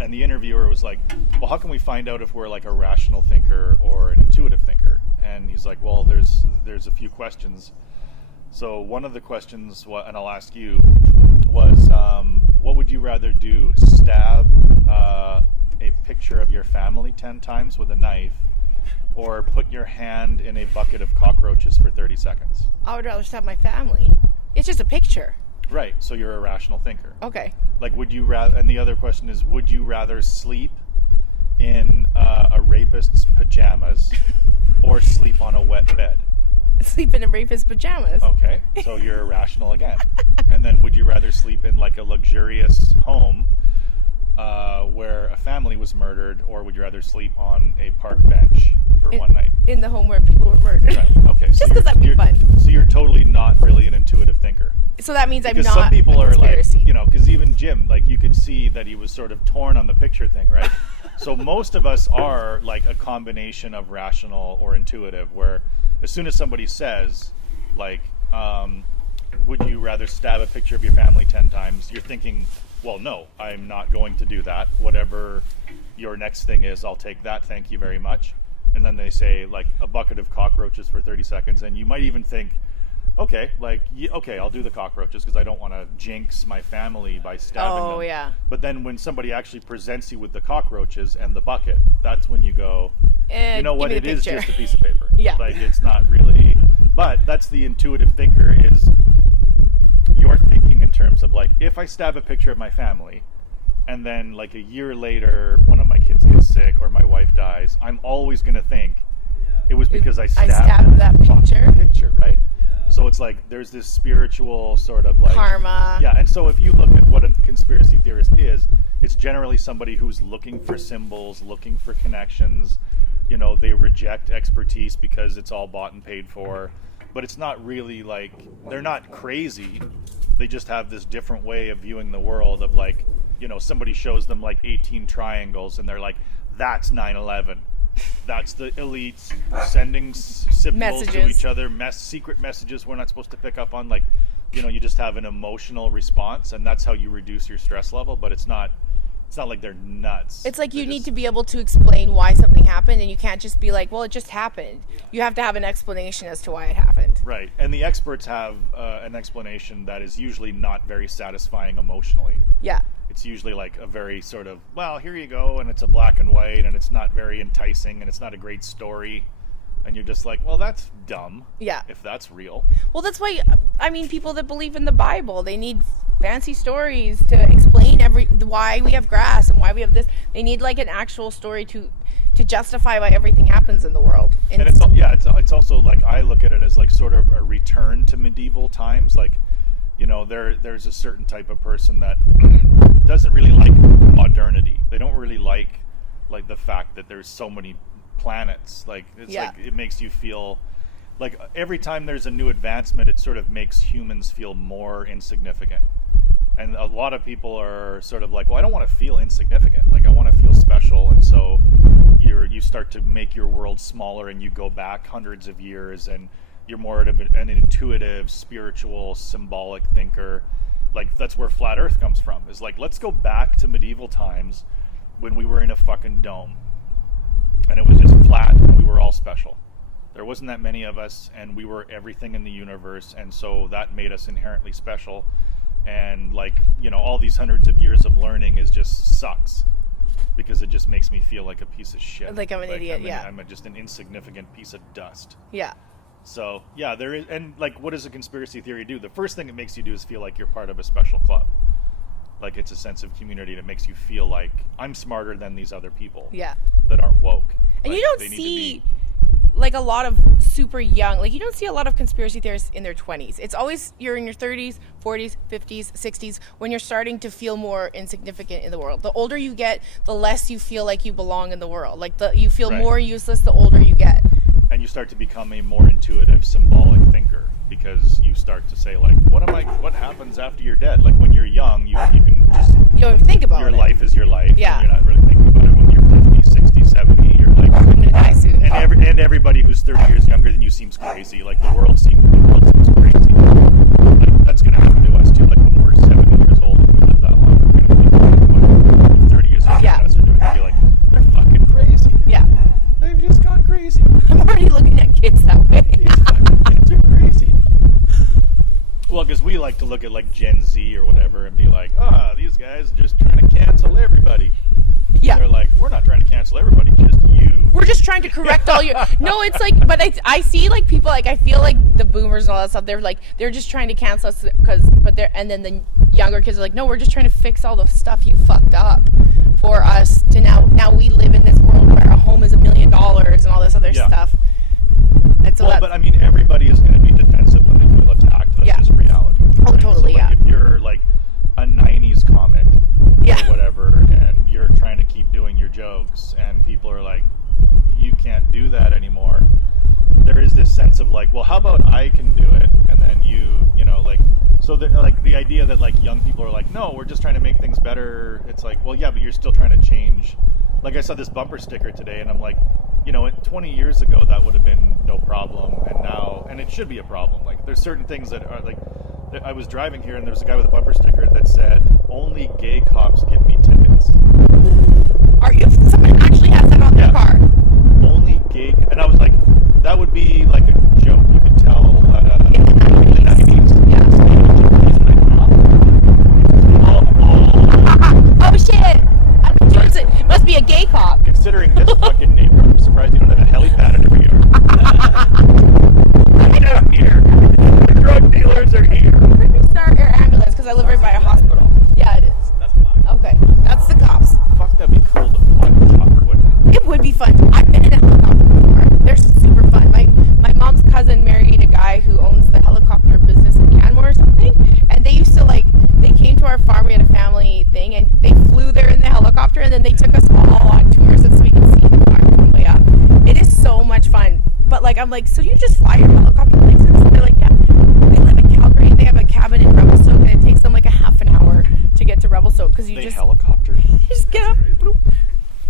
And the interviewer was like, well, how can we find out if we're like a rational thinker or an intuitive thinker? And he's like, well, there's a few questions. So one of the questions, and I'll ask you, was what would you rather do? Stab a picture of your family 10 times with a knife, or put your hand in a bucket of cockroaches for 30 seconds? I would rather stab my family. It's just a picture. Right, so you're a rational thinker. Okay. Like, would you rather, and the other question is, would you rather sleep in a rapist's pajamas or sleep on a wet bed? Sleep in a rapist's pajamas. Okay, so you're irrational again. And then would you rather sleep in like a luxurious home where a family was murdered, or would you rather sleep on a park bench for one night? In the home where people were murdered. Right, okay. Just 'cause that'd be fun. So you're totally not really an intuitive thinker. So that means Because I'm not some people a are like, conspiracy. because even Jim, like you could see that he was sort of torn on the picture thing, right? So most of us are like a combination of rational or intuitive, where as soon as somebody says, like, would you rather stab a picture of your family 10 times? You're thinking, well, no, I'm not going to do that. Whatever your next thing is, I'll take that. Thank you very much. And then they say, like, a bucket of cockroaches for 30 seconds. And you might even think, okay, like, okay, I'll do the cockroaches because I don't want to jinx my family by stabbing them. Oh, yeah. But then when somebody actually presents you with the cockroaches and the bucket, that's when you go, you know what, give me it the is picture. just a piece of paper. Yeah. Like, it's not really, but that's the intuitive thinker is you're thinking in terms of, like, if I stab a picture of my family and then, like, a year later, one of my kids gets sick or my wife dies, I'm always going to think it was because I stabbed that picture, right? So it's like there's this spiritual sort of like karma. Yeah, and so if you look at what a conspiracy theorist is, it's generally somebody who's looking for symbols, looking for connections. You know, they reject expertise because it's all bought and paid for. But it's not really like, they're not crazy. They just have this different way of viewing the world of, like, you know, somebody shows them like 18 triangles and they're like, that's 9/11. That's the elites sending symbols to Messages. each other, secret messages we're not supposed to pick up on. Like, you know, you just have an emotional response, and that's how you reduce your stress level. But it's not like they're nuts. It's like They're you need just- to be able to explain why something happened, and you can't just be like, well, it just happened. You have to have an explanation as to why it happened. Right, and the experts have an explanation that is usually not very satisfying emotionally. Yeah. It's usually like a very sort of, well, here you go, and it's a black and white, and it's not very enticing, and it's not a great story. And you're just like, well, that's dumb. Yeah. If that's real. Well, that's why, I mean, people that believe in the Bible, they need fancy stories to explain why we have grass and why we have this. They need like an actual story to justify why everything happens in the world. And it's also like, I look at it as like sort of a return to medieval times. Like, you know, there's a certain type of person that doesn't really like modernity. They don't really like the fact that there's so many planets. Like, it's like, it makes you feel like every time there's a new advancement, it sort of makes humans feel more insignificant. And a lot of people are sort of like, well, I don't want to feel insignificant. Like, I want to feel special. And so you start to make your world smaller, and you go back hundreds of years, and you're more of an intuitive, spiritual, symbolic thinker. Like, that's where flat earth comes from. Is like, let's go back to medieval times when we were in a fucking dome. And it was just flat, and we were all special. There wasn't that many of us, and we were everything in the universe, and so that made us inherently special. And, like, you know, all these hundreds of years of learning just sucks, because it just makes me feel like a piece of shit. Like I'm an idiot, I'm just an insignificant piece of dust. Yeah. So, yeah, there is, and, like, what does a conspiracy theory do? The first thing it makes you do is feel like you're part of a special club. Like, it's a sense of community that makes you feel like I'm smarter than these other people. Yeah. That aren't woke. And Like, you don't they need to see be- like a lot of super young, like you don't see a lot of conspiracy theorists in their 20s. It's always you're in your 30s, 40s, 50s, 60s when you're starting to feel more insignificant in the world. The older you get, the less you feel like you belong in the world. Like you feel Right. more useless the older you get. And you start to become a more intuitive, symbolic thinker, because you start to say, like, what happens after you're dead? Like, when you're young, you can just, You don't even think about your it. life is your life. Yeah. And you're not really thinking about it. When you're 50, 60, 70, you're like, I'm gonna die soon. and everybody who's 30 years younger than you seems crazy. Like, the world seems crazy. Like, that's going to happen to us too. Like, when we're 70 years old, if we live that long, we're going to be like, what 30 years younger Yeah. than us are doing. And be like, they're fucking crazy. Yeah. They've just gone crazy. I'm already looking at kids that way. These fucking kids are crazy. Well, because we like to look at, like, Gen Z or whatever and be like, these guys are just trying to cancel everybody. Yeah. And they're like, we're not trying to cancel everybody, just you. We're just trying to correct all your. No, it's like, but I see like people like I feel like the boomers and all that stuff. They're just trying to cancel us and then the younger kids are like, no, we're just trying to fix all the stuff you fucked up for us to now we live in this world where a home is $1 million and all this other Yeah. stuff. And so Well, that's, but I mean, everybody is going to be defensive when they feel attacked. That's Yeah. just reality. Oh, right? totally, So, like, yeah. if you're like a 90s comic Yeah. or whatever, and you're trying to keep doing your jokes, and people are like, you can't do that anymore, there is this sense of like, well, how about I can do it, and then you know, like, so like the idea that like young people are like, no, we're just trying to make things better. It's like, well, yeah, but you're still trying to change. Like, I saw this bumper sticker today, and I'm like, you know, 20 years ago that would have been no problem, and now, and it should be a problem. Like, there's certain things that are like, I was driving here and there was a guy with a bumper sticker that said, "Only gay cops give me tickets." Are you? Someone actually has that on their car. Only gay, and I was like, that would be like a joke you could tell In the 90s. Yeah. Oh shit! It must be a gay cop. Considering this fucking neighborhood, I'm surprised you don't have a helipad in every yard. Get down here. The drug dealers are here. Star Air ambulance because I live right by a hospital. Yeah, it is. That's fine. Okay, that's the cops. Fuck, that'd be cool to fly a chopper, wouldn't it? It would be fun. I've been in a helicopter before. They're super fun. My mom's cousin married a guy who owns the helicopter business in Canmore or something, and they used to they came to our farm. We had a family thing, and they flew there in the helicopter, and then they took us all on tours so we can see the farm from way up. It is so much fun. But I'm like, so you just fly your helicopter places? And they're like, yeah. They live in Calgary, and they have a cabin in Revelstoke, and it takes them like a half an hour to get to Revelstoke because They helicopter? you just get up. Bloop.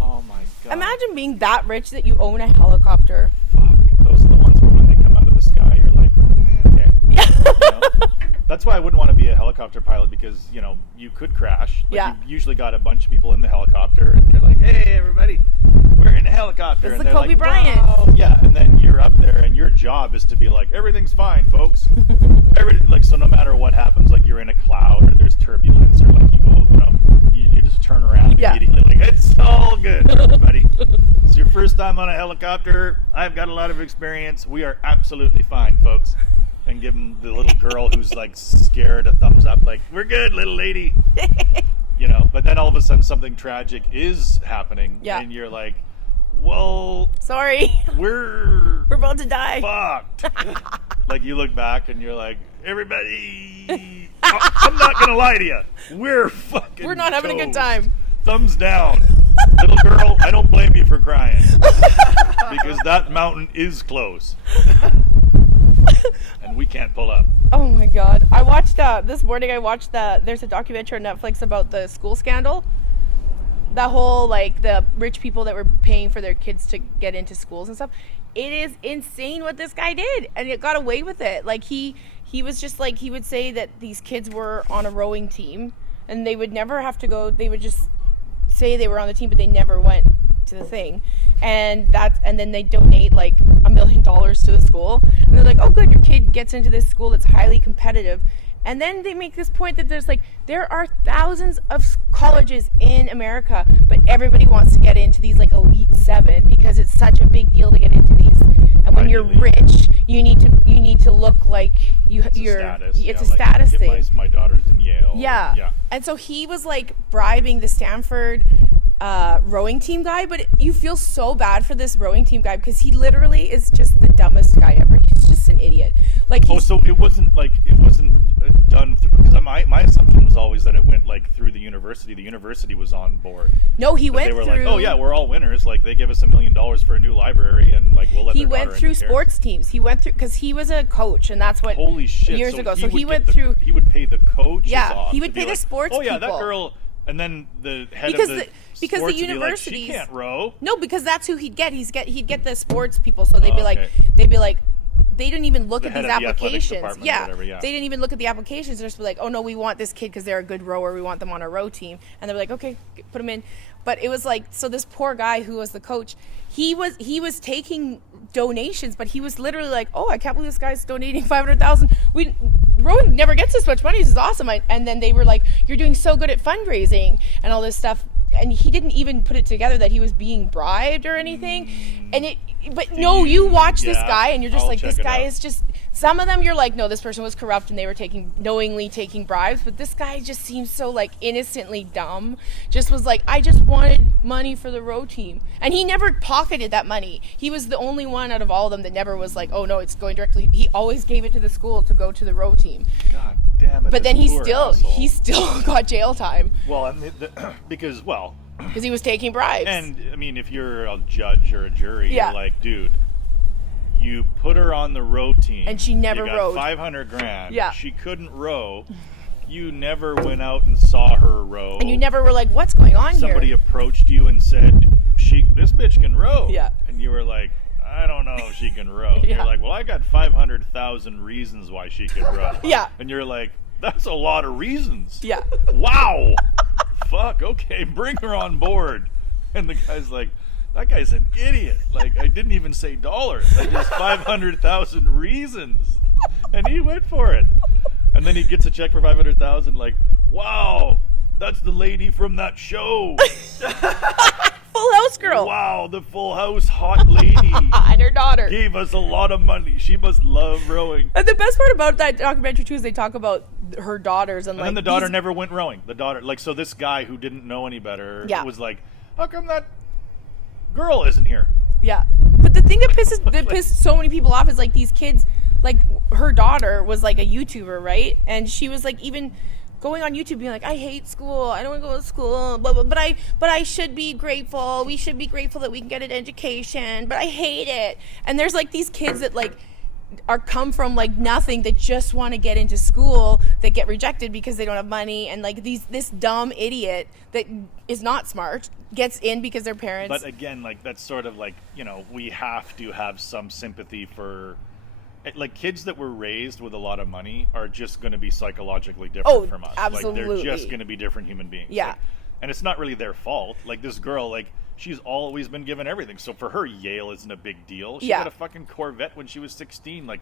Oh my god. Imagine being that rich that you own a helicopter. Fuck. Those are the ones where when they come out of the sky, you're like, okay. Yeah. That's why I wouldn't want to be a helicopter pilot because, you could crash. Yeah. You've usually got a bunch of people in the helicopter and you're like, hey, everybody, we're in a helicopter. It's and the they're Kobe like, Bryant. "Wow." Yeah, and then you're up there and your job is to be like, everything's fine, folks. So no matter what happens, like you're in a cloud or there's turbulence or like you go, you just turn around Yeah. immediately like, it's all good, everybody. It's your first time on a helicopter. I've got a lot of experience. We are absolutely fine, folks. And give him the little girl who's like scared a thumbs up, like, we're good, little lady. But then all of a sudden something tragic is happening. Yeah. And you're like, well, Sorry. we're We're about to die. fucked. Like you look back and you're like, everybody, I'm not going to lie to you. We're fucking We're not having a good toast. time. Thumbs down. Little girl, I don't blame you for crying. Because that mountain is close. And we can't pull up. Oh my god. I watched this morning there's a documentary on Netflix about the school scandal. That whole the rich people that were paying for their kids to get into schools and stuff. It is insane what this guy did, and it got away with it. He was just he would say that these kids were on a rowing team and they would never have to go. They would just say they were on the team, but they never went to the thing. And then they donate $1 million to the school, and they're like, oh good, your kid gets into this school that's highly competitive. And then they make this point that there are thousands of colleges in America, but everybody wants to get into these Elite 7 because it's such a big deal to get into these. And when you're rich, you need to look like you're. It's a status thing. My daughter's in Yale. Yeah. Yeah. And so he was bribing the Stanford rowing team guy, but you feel so bad for this rowing team guy because he literally is just the dumbest guy ever. He's just an idiot. So it wasn't done through, because my assumption was always that it went through the university. The university was on board. No, he went they were through. like, oh yeah, we're all winners. They give us $1 million for a new library, and we'll let. He their went daughter through into care. sports teams. He went through because he was a coach, and that's what. Holy shit! Years ago, so he would went get through. He would pay the coaches Yeah, off. he to would be pay the sports Oh yeah, that people. girl. And then the head Because of the because sports the would be like, universities she can't row. No, because that's who he'd get. He'd get the sports people, so they'd be okay. they didn't even look The at head these of the athletics applications. department or Yeah. whatever, yeah. They didn't even look at the applications. They're just like, oh no, we want this kid because they're a good rower. We want them on a row team, and they're like, okay, put them in. But it was so this poor guy who was the coach, he was taking donations, but he was literally like, oh, I can't believe this guy's donating $500,000. Rowing never gets this much money. This is awesome. And then they were like, you're doing so good at fundraising and all this stuff. And he didn't even put it together that he was being bribed or anything. You watch this guy and you're just I'll this check it guy out. is just, some of them you're like, no, this person was corrupt and they were knowingly taking bribes. But this guy just seems so innocently dumb. Just was I just wanted money for the row team. And he never pocketed that money. He was the only one out of all of them that never was oh no, it's going directly. He always gave it to the school to go to the row team. God damn it! But then he poor still asshole. got jail time Well, and because he was taking bribes. and I mean, if you're a judge or a jury, Yeah. you're like, dude, you put her on the row team, And she never you got rowed. $500,000. Yeah. She couldn't row. You never went out and saw her row. And you never were like, what's going on Somebody here? approached you and said, this bitch can row. Yeah. And you were like, I don't know if she can row. Yeah. You're like, well, I got 500,000 reasons why she can row. Yeah. And you're like, that's a lot of reasons. Yeah. Wow. Fuck, okay, bring her on board. And the guy's like, that guy's an idiot. Like, I didn't even say dollars. I just 500,000 reasons. And he went for it. And then he gets a check for 500,000, like, wow, that's the lady from that show. Full House girl. Wow, the Full House hot lady. And her daughter. Gave us a lot of money. She must love rowing. And the best part about that documentary too is they talk about her daughters and And like then the daughter never went rowing. The daughter, like, so this guy who didn't know any better was like, how come that girl isn't here? Yeah. But the thing that pissed so many people off is like these kids, like her daughter was like a YouTuber, right? And she was like even going on YouTube being like, I hate school, I don't want to go to school, blah, blah, but I should be grateful. We should be grateful that we can get an education, but I hate it. And there's like these kids that like are come from like nothing that just want to get into school that get rejected because they don't have money, and like this dumb idiot that is not smart gets in because their parents. But again, like that's sort of like, you know, we have to have some sympathy for like kids that were raised with a lot of money are just going to be psychologically different from us. Absolutely. Like they're just going to be different human beings. Yeah. Like, and it's not really their fault. Like this girl, like she's always been given everything. So for her, Yale isn't a big deal. She got a fucking Corvette when she was 16. Like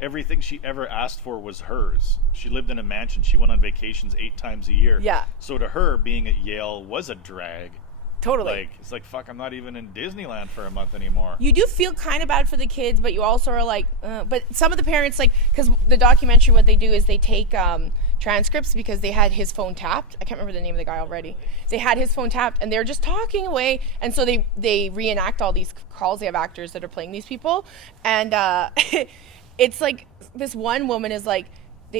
everything she ever asked for was hers. She lived in a mansion. She went on vacations 8 times a year. Yeah. So to her, being at Yale was a drag. Totally. Like, it's like, fuck, I'm not even in Disneyland for a month anymore. You do feel kind of bad for the kids, but you also are like, but some of the parents, like, because the documentary, what they do is they take transcripts because they had his phone tapped. I can't remember the name of the guy already. They had his phone tapped and they're just talking away. And so they reenact all these calls. They have actors that are playing these people. And it's like this one woman is like,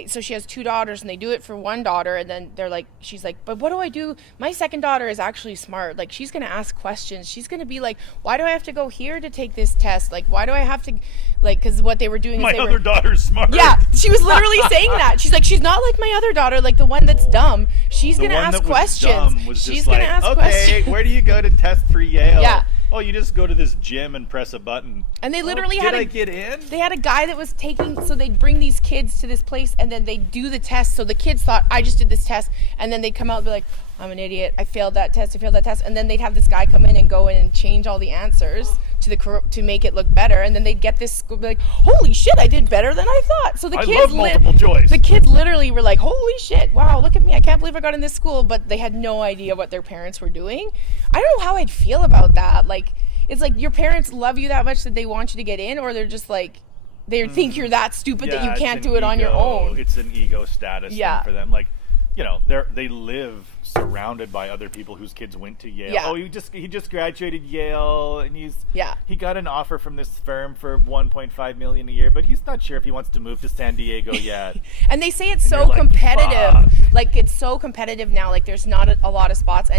so she has 2 daughters and they do it for one daughter, and then they're like, she's like, but what do I do? My second daughter is actually smart. Like, she's going to ask questions. She's going to be like, why do I have to go here to take this test? Like, why do I have to, like, because what they were doing my is other daughter's smart. Yeah, she was literally saying that. She's like, she's not like my other daughter, like the one that's dumb. She's going to ask questions. She's going to ask questions. Okay, where do you go to test for Yale? Yeah. Oh, you just go to this gym and press a button. And they literally did I get in? They had a guy that was taking, so they'd bring these kids to this place and then they'd do the test. So the kids thought, I just did this test. And then they'd come out and be like, I'm an idiot. I failed that test. And then they'd have this guy come in and go in and change all the answers to make it look better. And then they'd get this school, be like, holy shit, I did better than I thought. So the kids, love multiple choice. The kids literally were like, holy shit, wow, look at me. I can't believe I got in this school. But they had no idea what their parents were doing. I don't know how I'd feel about that. Like, it's like your parents love you that much that they want you to get in, or they're just like, they think you're that stupid that you can't do it on your own. It's an ego status thing for them. Like, you know, they live surrounded by other people whose kids went to Yale. Yeah. Oh, he just graduated Yale, and he got an offer from this firm for $1.5 million a year, but he's not sure if he wants to move to San Diego yet. And they say it's so competitive. Fuck. Like, it's so competitive now. Like, there's not a lot of spots,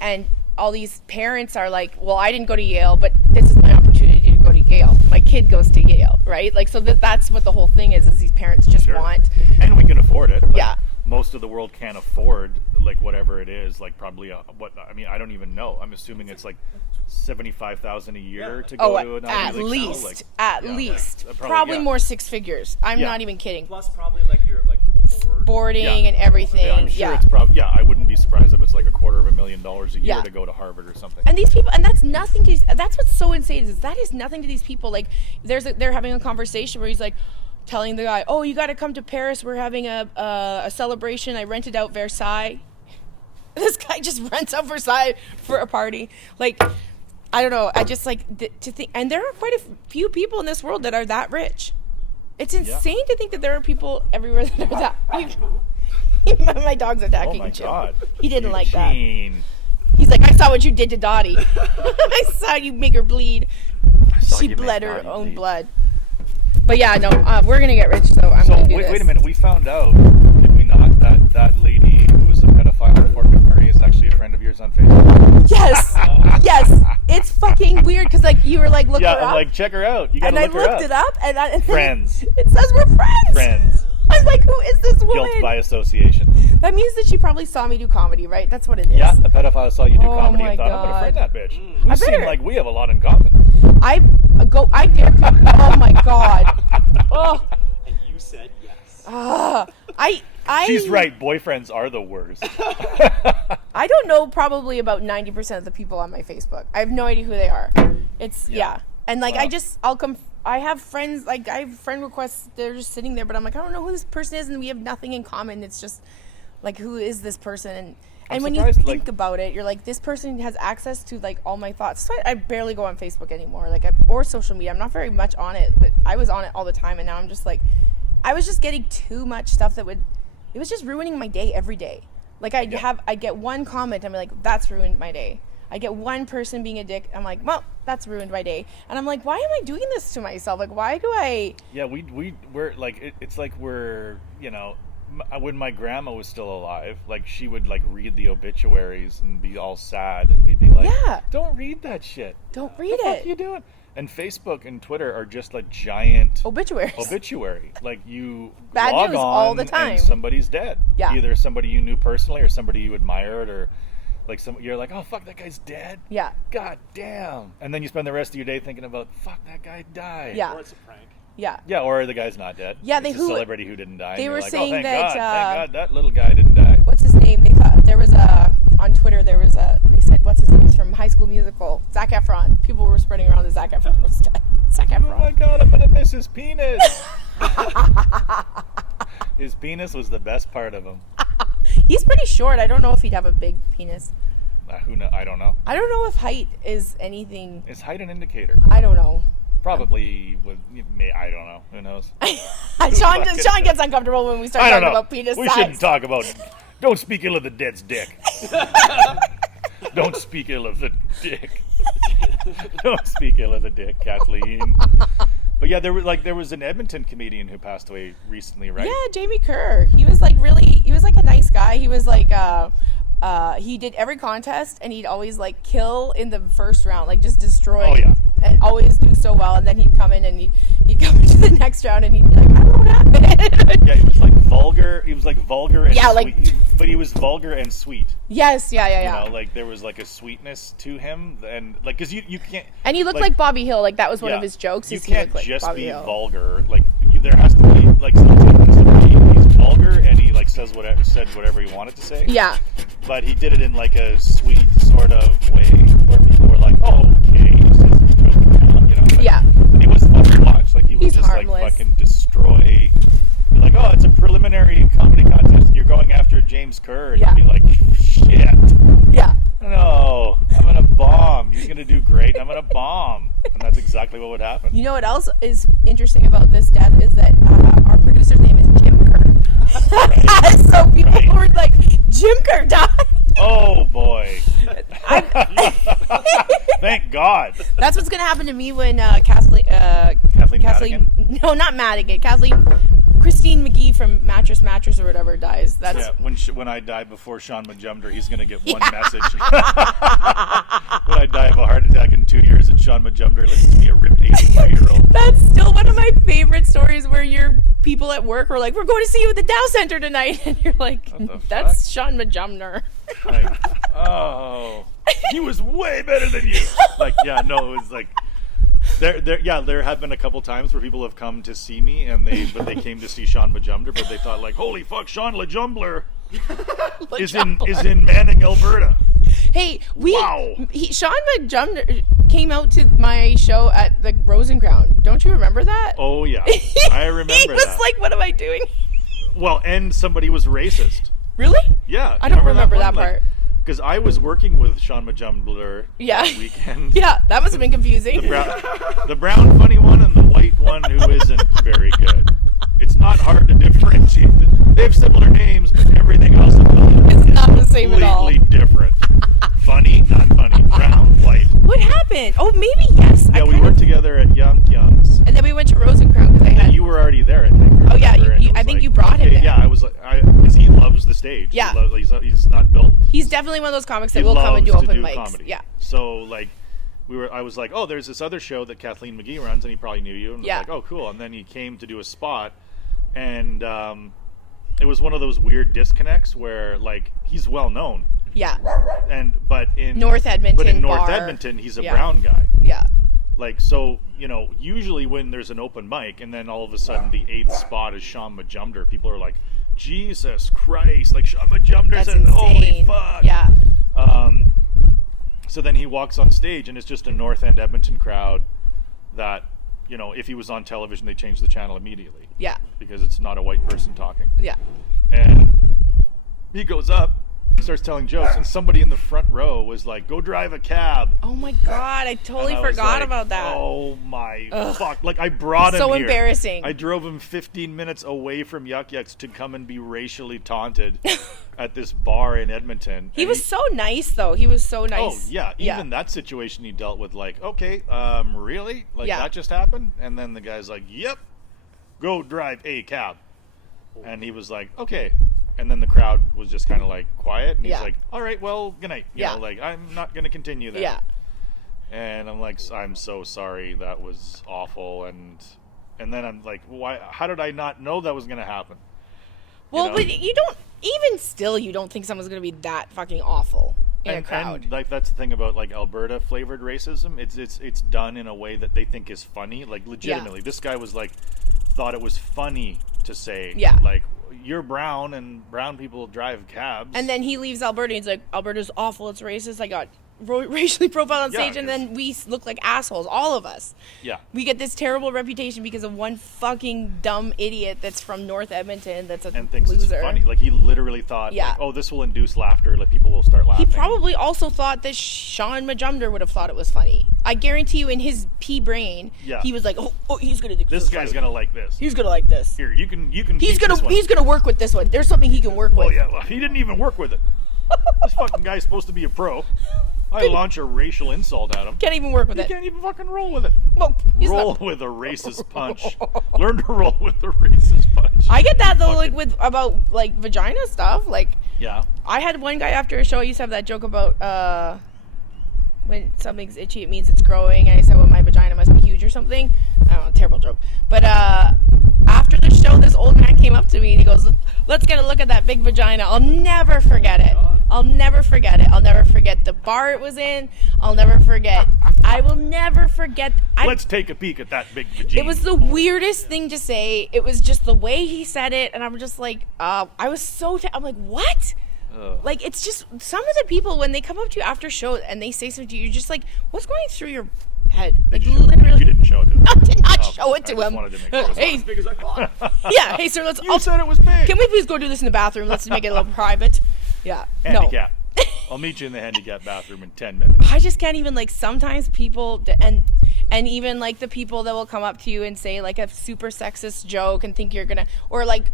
and all these parents are like, well, I didn't go to Yale, but this is my opportunity to go to Yale. My kid goes to Yale, right? Like, so that's what the whole thing is these parents just want. And we can afford it. Yeah. Most of the world can't afford, like, whatever it is. Like, probably, I don't even know. I'm assuming it's like $75,000 a year to go to an Ivy League school. At least. Yeah, probably more 6 figures. I'm not even kidding. Plus probably like your boarding and everything. Yeah, I'm sure it's probably, I wouldn't be surprised if it's like $250,000 a year to go to Harvard or something. And these people, and that's nothing to, that's what's so insane is that is nothing to these people. Like, they're having a conversation where he's like, telling the guy, oh, you got to come to Paris. We're having a celebration. I rented out Versailles. This guy just rents out Versailles for a party. Like, I don't know. I just like to think, and there are quite a few people in this world that are that rich. It's insane to think that there are people everywhere that are that. My dog's attacking. Oh my God. He didn't like that. Eugene. He's like, I saw what you did to Dottie. I saw you make her bleed. She bled her own blood. But yeah, no, we're gonna get rich, so I'm gonna do this. Wait a minute. We found out, did we not, that lady who was a pedophile in Fort McMurray is actually a friend of yours on Facebook? Yes, yes. It's fucking weird because like you were like, look her up. Yeah, I'm like, check her out. You gotta look her up. And I looked it up, and friends. It says we're friends. Friends. I'm like, who is this woman? Guilt by association. That means that she probably saw me do comedy, right? That's what it is. Yeah, a pedophile saw you do comedy my and thought, I'm God. gonna friend that bitch. We seem like we have a lot in common. Go. I dare to. Oh my god. Oh. And you said yes. She's right. Boyfriends are the worst. I don't know probably about 90% of the people on my Facebook. I have no idea who they are. It's yeah. And like I have friends, like I have friend requests, they're just sitting there, but I'm like, I don't know who this person is and we have nothing in common. It's just like, who is this person? And when you think about it, you're like, this person has access to like all my thoughts. So I barely go on Facebook anymore, or social media. I'm not very much on it, but I was on it all the time, and now I'm just like, I was just getting too much stuff it was just ruining my day every day. Like I'd get one comment, I'm like, that's ruined my day. I get one person being a dick, I'm like, well, that's ruined my day. And I'm like, why am I doing this to myself? Like, why do I? Yeah, we're like, it's like we're, when my grandma was still alive, like she would like read the obituaries and be all sad, and we'd be like, don't read that shit. Don't read it. What the fuck it. you doing? And Facebook and Twitter are just a giant obituary. Like you Bad log news on all the time. And somebody's dead. Yeah. Either somebody you knew personally or somebody you admired, or like you're like, oh fuck, that guy's dead. Yeah. God damn. And then you spend the rest of your day thinking about, fuck, that guy died. Yeah. Or it's a prank. Yeah. Yeah, or the guy's not dead. Yeah, it's a celebrity who didn't die. They were like, saying thank that. God, thank God that little guy didn't die. What's his name? They thought there was on Twitter. They said, what's his name? He's from High School Musical. Zac Efron. People were spreading around that Zac Efron was dead. Zac Efron. Oh my God, I'm gonna miss his penis. His penis was the best part of him. He's pretty short. I don't know if he'd have a big penis. Who know? I don't know. I don't know if height is anything. Is height an indicator? I don't know. Probably would. I don't know. Who knows? Sean gets uncomfortable when we start talking about penis size. We shouldn't talk about. Don't speak ill of the dead's dick. Don't speak ill of the dick. Don't speak ill of the dick, Kathleen. But yeah, there was an Edmonton comedian who passed away recently, right? Yeah, Jamie Kerr. He was like a nice guy. He was like he did every contest and he'd always like kill in the first round, like just destroy. Oh yeah. And always do so well, and then he'd come in and he'd come into the next round and he'd be like, I don't know what happened. Yeah, he was like vulgar. He was like vulgar and sweet. Like, but he was vulgar and sweet. Yes, yeah. You know, like there was like a sweetness to him, and like because you can't. And he looked like Bobby Hill. Like that was one of his jokes. You he can't like just Bobby be Hill. vulgar. Like there has to be like sometimes he's vulgar and he like said whatever he wanted to say. Yeah. But he did it in like a sweet sort of way where people were like, "Oh, okay, he says a joke now," you know. But yeah. He was fun to watch. Like he was He's just harmless. like fucking destroy. You're like, oh, it's a preliminary comedy contest. You're going after James Kerr, and you'd be like, shit. Yeah. No, I'm gonna bomb. He's gonna do great. I'm gonna bomb, and that's exactly what would happen. You know what else is interesting about this death is that our producer's name is Jim Kerr. So people were like, Jim Kerr died. Oh boy! Thank God. That's what's gonna happen to me when Kathleen. No, not Madigan. Christine McGee from Mattress or whatever dies. That's when I die before Sean Majumder, he's gonna get one message. When I die of a heart attack in 2 years, and Sean Majumder listens to me, a ripped 82-year-old. That's still one of my favorite stories where your people at work were like, "We're going to see you at the Dow Center tonight," and you're like, "That's Sean Majumder." Like, oh, he was way better than you. Like, yeah, no, it was like. There have been a couple times where people have come to see me, but they came to see Sean Majumder, but they thought like, holy fuck, Sean Lejumbler is in Manning, Alberta. Hey, wow. Sean Majumder came out to my show at the Rosencrown. Don't you remember that? Oh yeah, I remember. He was that. like, "What am I doing?" Well, and somebody was racist. Really? Yeah. I don't remember that part. Because I was working with Sean Majumder that weekend. Yeah, that must have been confusing. The brown funny one and the white one who isn't very good. It's not hard to differentiate. They have similar names, but everything else about it is not the same at all. Completely different. Funny, not funny. Brown, white. What happened? Oh, maybe yes. Yeah, we worked together at Young's. And then we went to Rosencrown because And you were already there, I think. Oh yeah, I think you brought him there. Yeah, I was like, because he loves the stage. Yeah, he's not built. He's definitely one of those comics that will come and do open mics. Comedy. Yeah. So like, I was like, oh, there's this other show that Kathleen McGee runs, and he probably knew you. And I was like, oh, cool. And then he came to do a spot, and it was one of those weird disconnects where like he's well known. Yeah. But in North Edmonton, Edmonton, he's a brown guy. Yeah. Like, so, you know, usually when there's an open mic and then all of a sudden the 8th spot is Sean Majumder, people are like, Jesus Christ, like Sean Majumder's That's in, holy insane. fuck. Yeah. So then he walks on stage and it's just a North End Edmonton crowd that, you know, if he was on television, they change the channel immediately. Yeah. Because it's not a white person talking. Yeah. And he goes up, starts telling jokes, and somebody in the front row was like, go drive a cab. Oh my God, I totally And I was forgot like, about that. Oh my fuck. Like, I brought him So here. embarrassing. I drove him 15 minutes away from Yuck Yucks to come and be racially taunted at this bar in Edmonton. He And was so nice, though. He was so nice. Oh, yeah. Even that situation he dealt with, like, okay, really? Like, Yeah. that just happened? And then the guy's like, yep, go drive a cab. And he was like, okay. And then the crowd was just kind of like quiet. And he's Yeah. like, all right, well, good night. You Yeah. know, like, I'm not going to continue that. Yeah. And I'm like, I'm so sorry. That was awful. And then I'm like, why? How did I not know that was going to happen? Well, know? but you don't, even still, you don't think someone's going to be that fucking awful in a crowd. And like, that's the thing about like Alberta flavored racism. It's done in a way that they think is funny. Like, legitimately, this guy was like, thought it was funny to say, Yeah. like, you're brown and brown people drive cabs. And then he leaves Alberta and he's like, Alberta's awful, it's racist, I got racially profiled on Yeah, stage, and then we look like assholes, all of us. yeah. We get this terrible reputation because of one fucking dumb idiot that's from North Edmonton that's a And thinks loser. it's funny. Like, he literally thought, Yeah. like, oh, this will induce laughter. Like, people will start laughing. He probably also thought that Sean Majumder would have thought it was funny. I guarantee you, in his pea brain, Yeah. he was like, "Oh, he's gonna think This is guy's funny. gonna like this. He's gonna like this. Here, you can. He's keep gonna this one. he's gonna work with this one. There's something he can work Oh with." yeah, well, he didn't even work with it. This fucking guy's supposed to be a pro. I launch a racial insult at him. Can't even work with He it. can't even fucking roll with it. Well, he's Roll not- with a racist punch. Learn to roll with a racist punch. I get that though, Fucking- like with about like vagina stuff. Like Yeah. I had one guy after a show. I used to have that joke about when something's itchy, it means it's growing. And I said, well, my vagina must be huge or something. I don't know, terrible joke. But after the show, this old man came up to me and he goes, let's get a look at that big vagina. I'll never forget it. I'll never forget it. I'll never forget the bar it was in. I'll never forget. I will never forget. Let's take a peek at that big vagina. It was the weirdest thing to say. It was just the way he said it. And I'm just like, I was so, I'm like, what? Like, it's just, some of the people, when they come up to you after show and they say something to you, you're just like, what's going through your head? Like, You literally. didn't show it to him. I did not Oh, show it to I just him. wanted to make sure. Hey, As big as I thought. yeah, hey, sir, let's. You said it was big. Can we please go do this in the bathroom? Let's make it a little private. Yeah. Handicap. I'll meet you in the handicap bathroom in 10 minutes. I just can't even, like, sometimes people and even like the people that will come up to you and say like a super sexist joke and think you're gonna, or like,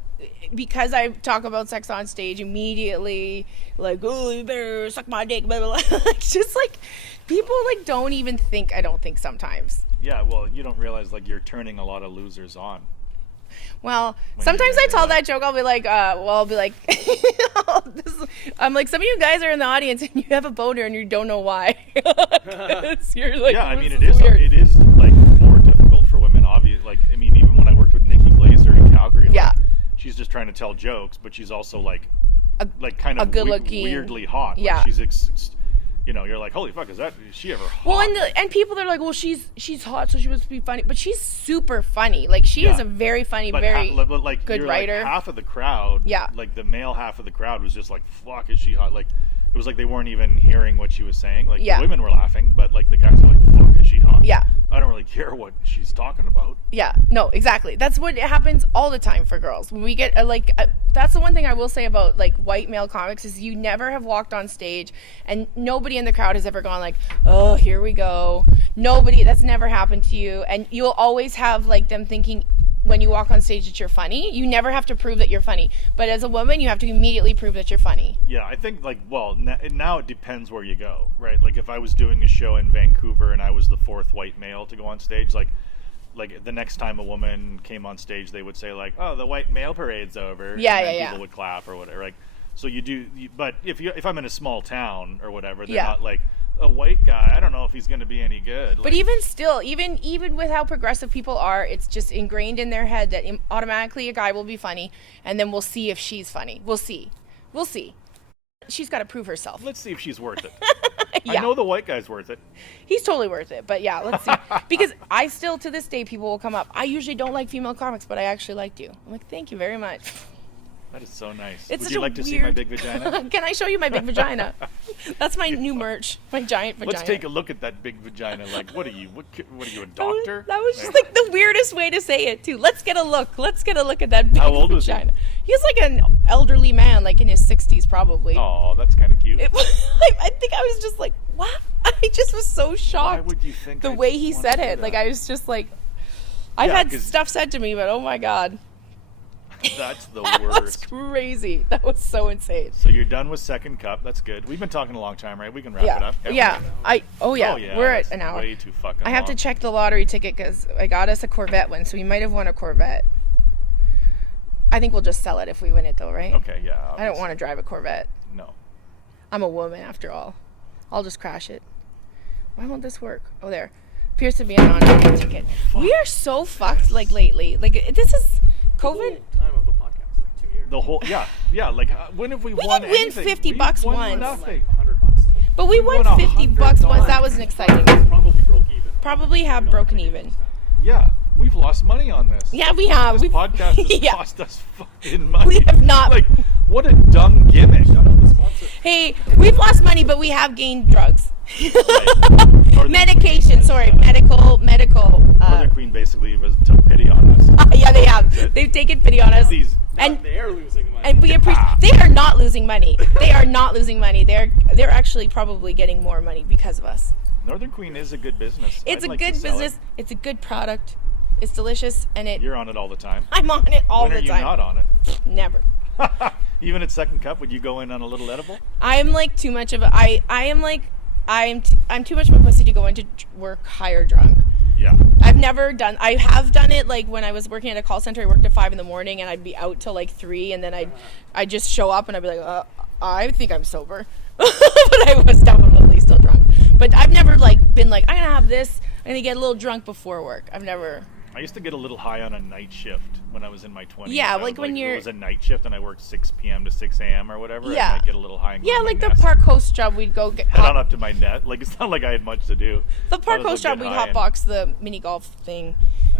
because I talk about sex on stage, immediately like, oh, you better suck my dick, blah, blah, blah. It's just like people like don't even think. I don't think sometimes. Yeah, well, you don't realize like you're turning a lot of losers on. Well, When sometimes you're I tell like- that joke. I'll be like, I'm like, some of you guys are in the audience and you have a boner and you don't know why. 'Cause you're like, Yeah, I mean, this it weird. is like more difficult for women. Obviously, like, I mean, even when I worked with Nikki Glaser in Calgary, like, Yeah. she's just trying to tell jokes, but she's also like kind a of good-looking- weirdly hot. Like, Yeah. she's you know, you're like, holy fuck, is she ever hot? Well, and people are like, well, she's hot, so she must be funny, but she's super funny. Like she is Yeah. a very funny, but very but like good you're writer. Like half of the crowd, Yeah. like the male half of the crowd was just like, fuck, is she hot? Like it was like they weren't even hearing what she was saying. Like Yeah. the women were laughing, but like the guys were like, fuck, is she hot? Yeah. I don't really care what she's talking about. Yeah, no, exactly. That's what happens all the time for girls. When we get that's the one thing I will say about like white male comics is you never have walked on stage and nobody in the crowd has ever gone like, oh, here we go. Nobody, that's never happened to you. And you'll always have like them thinking when you walk on stage that you're funny. You never have to prove that you're funny. But as a woman, you have to immediately prove that you're funny. Yeah, I think like, well, now it depends where you go, right? Like if I was doing a show in Vancouver and I was the fourth white male to go on stage, like the next time a woman came on stage, they would say like, "Oh, the white male parade's over." Yeah, and then yeah, people yeah. would clap or whatever. Like, so you do, but if I'm in a small town or whatever, they're Yeah. not like a white guy. I don't know if he's going to be any good. But Like, even still, even with how progressive people are, it's just ingrained in their head that automatically a guy will be funny, and then we'll see if she's funny. We'll see. She's got to prove herself. let's see if she's worth it. Yeah. I know the white guy's worth it. He's totally worth it. But yeah, let's see. Because I still, to this day, people will come up. I usually don't like female comics, but I actually liked you. I'm like, thank you very much. That is so nice. It's Would such you a like to see my big vagina? Can I show you my big vagina? That's my new merch. My giant vagina. Let's take a look at that big vagina. Like, what are you? What are you, a doctor? That was just like the weirdest way to say it too. Let's get a look. Let's get a look at that big How old was he? vagina. He's like an elderly man, like in his 60s probably. Oh, that's kind of cute. I think I was just like, what? I just was so shocked. Why would you think the I'd way he wanna said do it? Like that? I was just like, I've Yeah, had 'cause- stuff said to me, but oh my god, That's the that was worst. crazy. That was so insane. So you're done with second cup. That's good. We've been talking a long time, right? We can wrap it up. Yeah. Oh yeah. We're at that's an hour. Way too fucking I have to long. check the lottery ticket because I got us a Corvette one, so we might have won a Corvette. I think we'll just sell it if we win it, though, right? Okay, yeah. I don't obviously. want to drive a Corvette. No. I'm a woman, after all. I'll just crash it. Why won't this work? Oh, there. Appears to be a non-winning ticket. We are so fucked, like, lately. Like, this is COVID. Time of the podcast, like 2 years. The whole yeah. Like when have we won did win anything? 50 We bucks won once. Nothing. Like $100 total. But we We won won 50 bucks once. $100. That was exciting. Probably broke even. Probably have broken even. Yeah, we've lost money on this. Yeah, we have. This podcast has yeah. cost us fucking money. We have not. Like, what a dumb gimmick. Hey, we've lost money, but we have gained drugs. Northern Medication, sorry, medical. Northern Queen basically took pity on us. Yeah, they have. They've taken pity on us. These And They're losing money. and we appreciate. They are not losing money. They are not losing money. They're actually probably getting more money because of us. Northern Queen is a good business. It's I'd a like to good sell business. It's a good product. It's delicious, and You're on it all the time. I'm on it all When the are you time. not on it? Never. Even at second cup, would you go in on a little edible? I'm like too much of a. I'm too much of a pussy to go into work higher drunk. Yeah. I have done it like when I was working at a call center. I worked at 5 a.m. and I'd be out till like 3, and then I'd just show up and I'd be like, I think I'm sober, but I was definitely still drunk. But I've never like been like, I'm gonna have this. I'm gonna get a little drunk before work. I've never. I used to get a little high on a night shift when I was in my 20s. Yeah, I would, like when you're- It was a night shift and I worked 6 p.m. to 6 a.m. or whatever. Yeah. I might get a little high and go Yeah, to my like the nest. Park Host job, we'd go get. Head on up to my net. Like, it's not like I had much to do. The Park I was Host a job, bit we'd high and- hotbox the mini golf thing.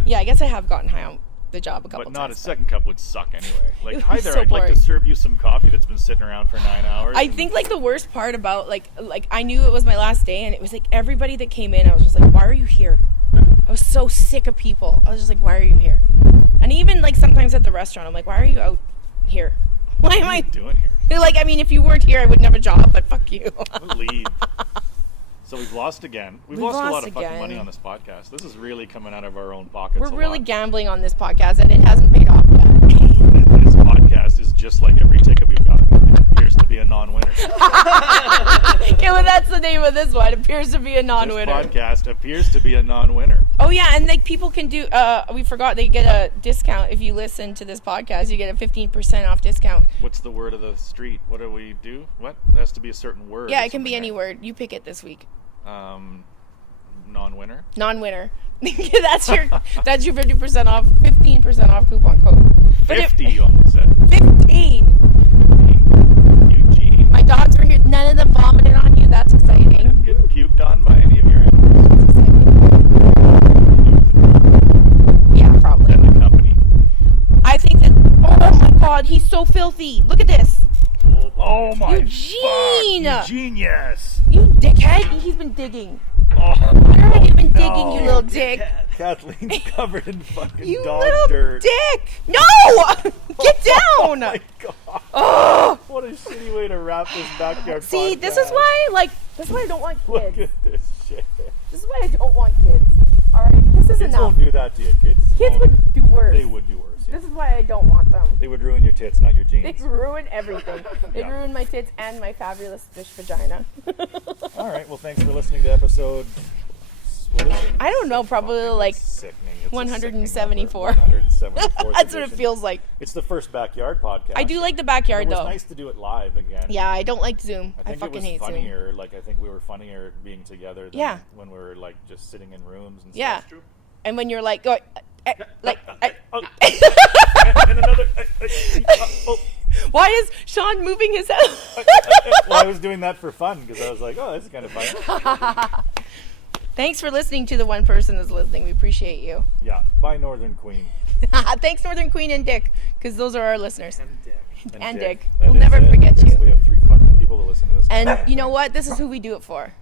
Yeah, I guess I have gotten high on the job a couple But not a times. second cup would suck anyway. Like, It hi was there, so I'd like boring. to serve you some coffee that's been sitting around for 9 hours. I and- think like the worst part about like I knew it was my last day, and it was like everybody that came in, I was just like, why are you here? I was so sick of people. I was just like, why are you here? And even like sometimes at the restaurant, I'm like, why are you out here? Why am What are I you doing here? like? I mean, if you weren't here, I wouldn't have a job. But fuck you. We'll leave. So we've lost again. We've lost a lost lot of fucking again. money on this podcast. This is really coming out of our own pockets. We're a really lot. gambling on this podcast, and it hasn't paid off yet. This podcast is just like every ticket we've gotten. It appears to be a non-winner. Yeah, well, that's the name of this one. It appears to be a non-winner. This podcast appears to be a non-winner. Oh yeah, and like people can do. We forgot they get a discount if you listen to this podcast. You get a 15% off discount. What's the word of the street? What do we do? What? It has to be a certain word. Yeah, or it can be something, any right? word. You pick it this week. Non-winner. Non-winner. that's your 50% off, 15% off coupon code. But 50, you almost said. 15. Eugene. My dogs were here. None of them vomited on you. That's exciting. Get puked on by any of your animals. That's exciting. Yeah, probably. And the company. I think that. Oh my God, he's so filthy. Look at this. Oh my Eugene! fuck. Eugene, yes. You dickhead. He's been digging. Oh, Where have you been digging, you little dick? Kathleen's covered in fucking You dog little dirt. dick! No! Get down! Oh my god. Oh! What a shitty way to wrap this backyard See, podcast. this is why I don't want Look kids. at this shit. This is why I don't want kids. Alright, this is Kids enough. won't do that to you. Kids Kids won't- would do worse. They would do worse. Yeah. This is why I don't want them. They would ruin your tits, not your They jeans. ruin everything. They Yeah. ruin my tits and my fabulous fish vagina. All right. Well, thanks for listening to episode. What is it? I don't know, probably Fucking like sickening. It's a 174. sickening number. 174. That's what it feels like. It's the first backyard podcast. I do like the backyard It was though. nice to do it live again. Yeah, I don't like Zoom. I think fucking it was hate Zoom. funnier. Like, I think we were funnier being together than Yeah. when we were like just sitting in rooms and Yeah. stuff. And when you're like, going, like, Oh, and another. Oh. Why is Sean moving his head? Well, I was doing that for fun because I was like, oh, this is kind of fun. Thanks for listening to the one person that's listening. We appreciate you. Yeah. Bye, Northern Queen. Thanks, Northern Queen and Dick, because those are our listeners. And Dick. And Dick. That We'll is never it. forget you. We have 3 fucking people to listen to this. And you know what? This is who we do it for.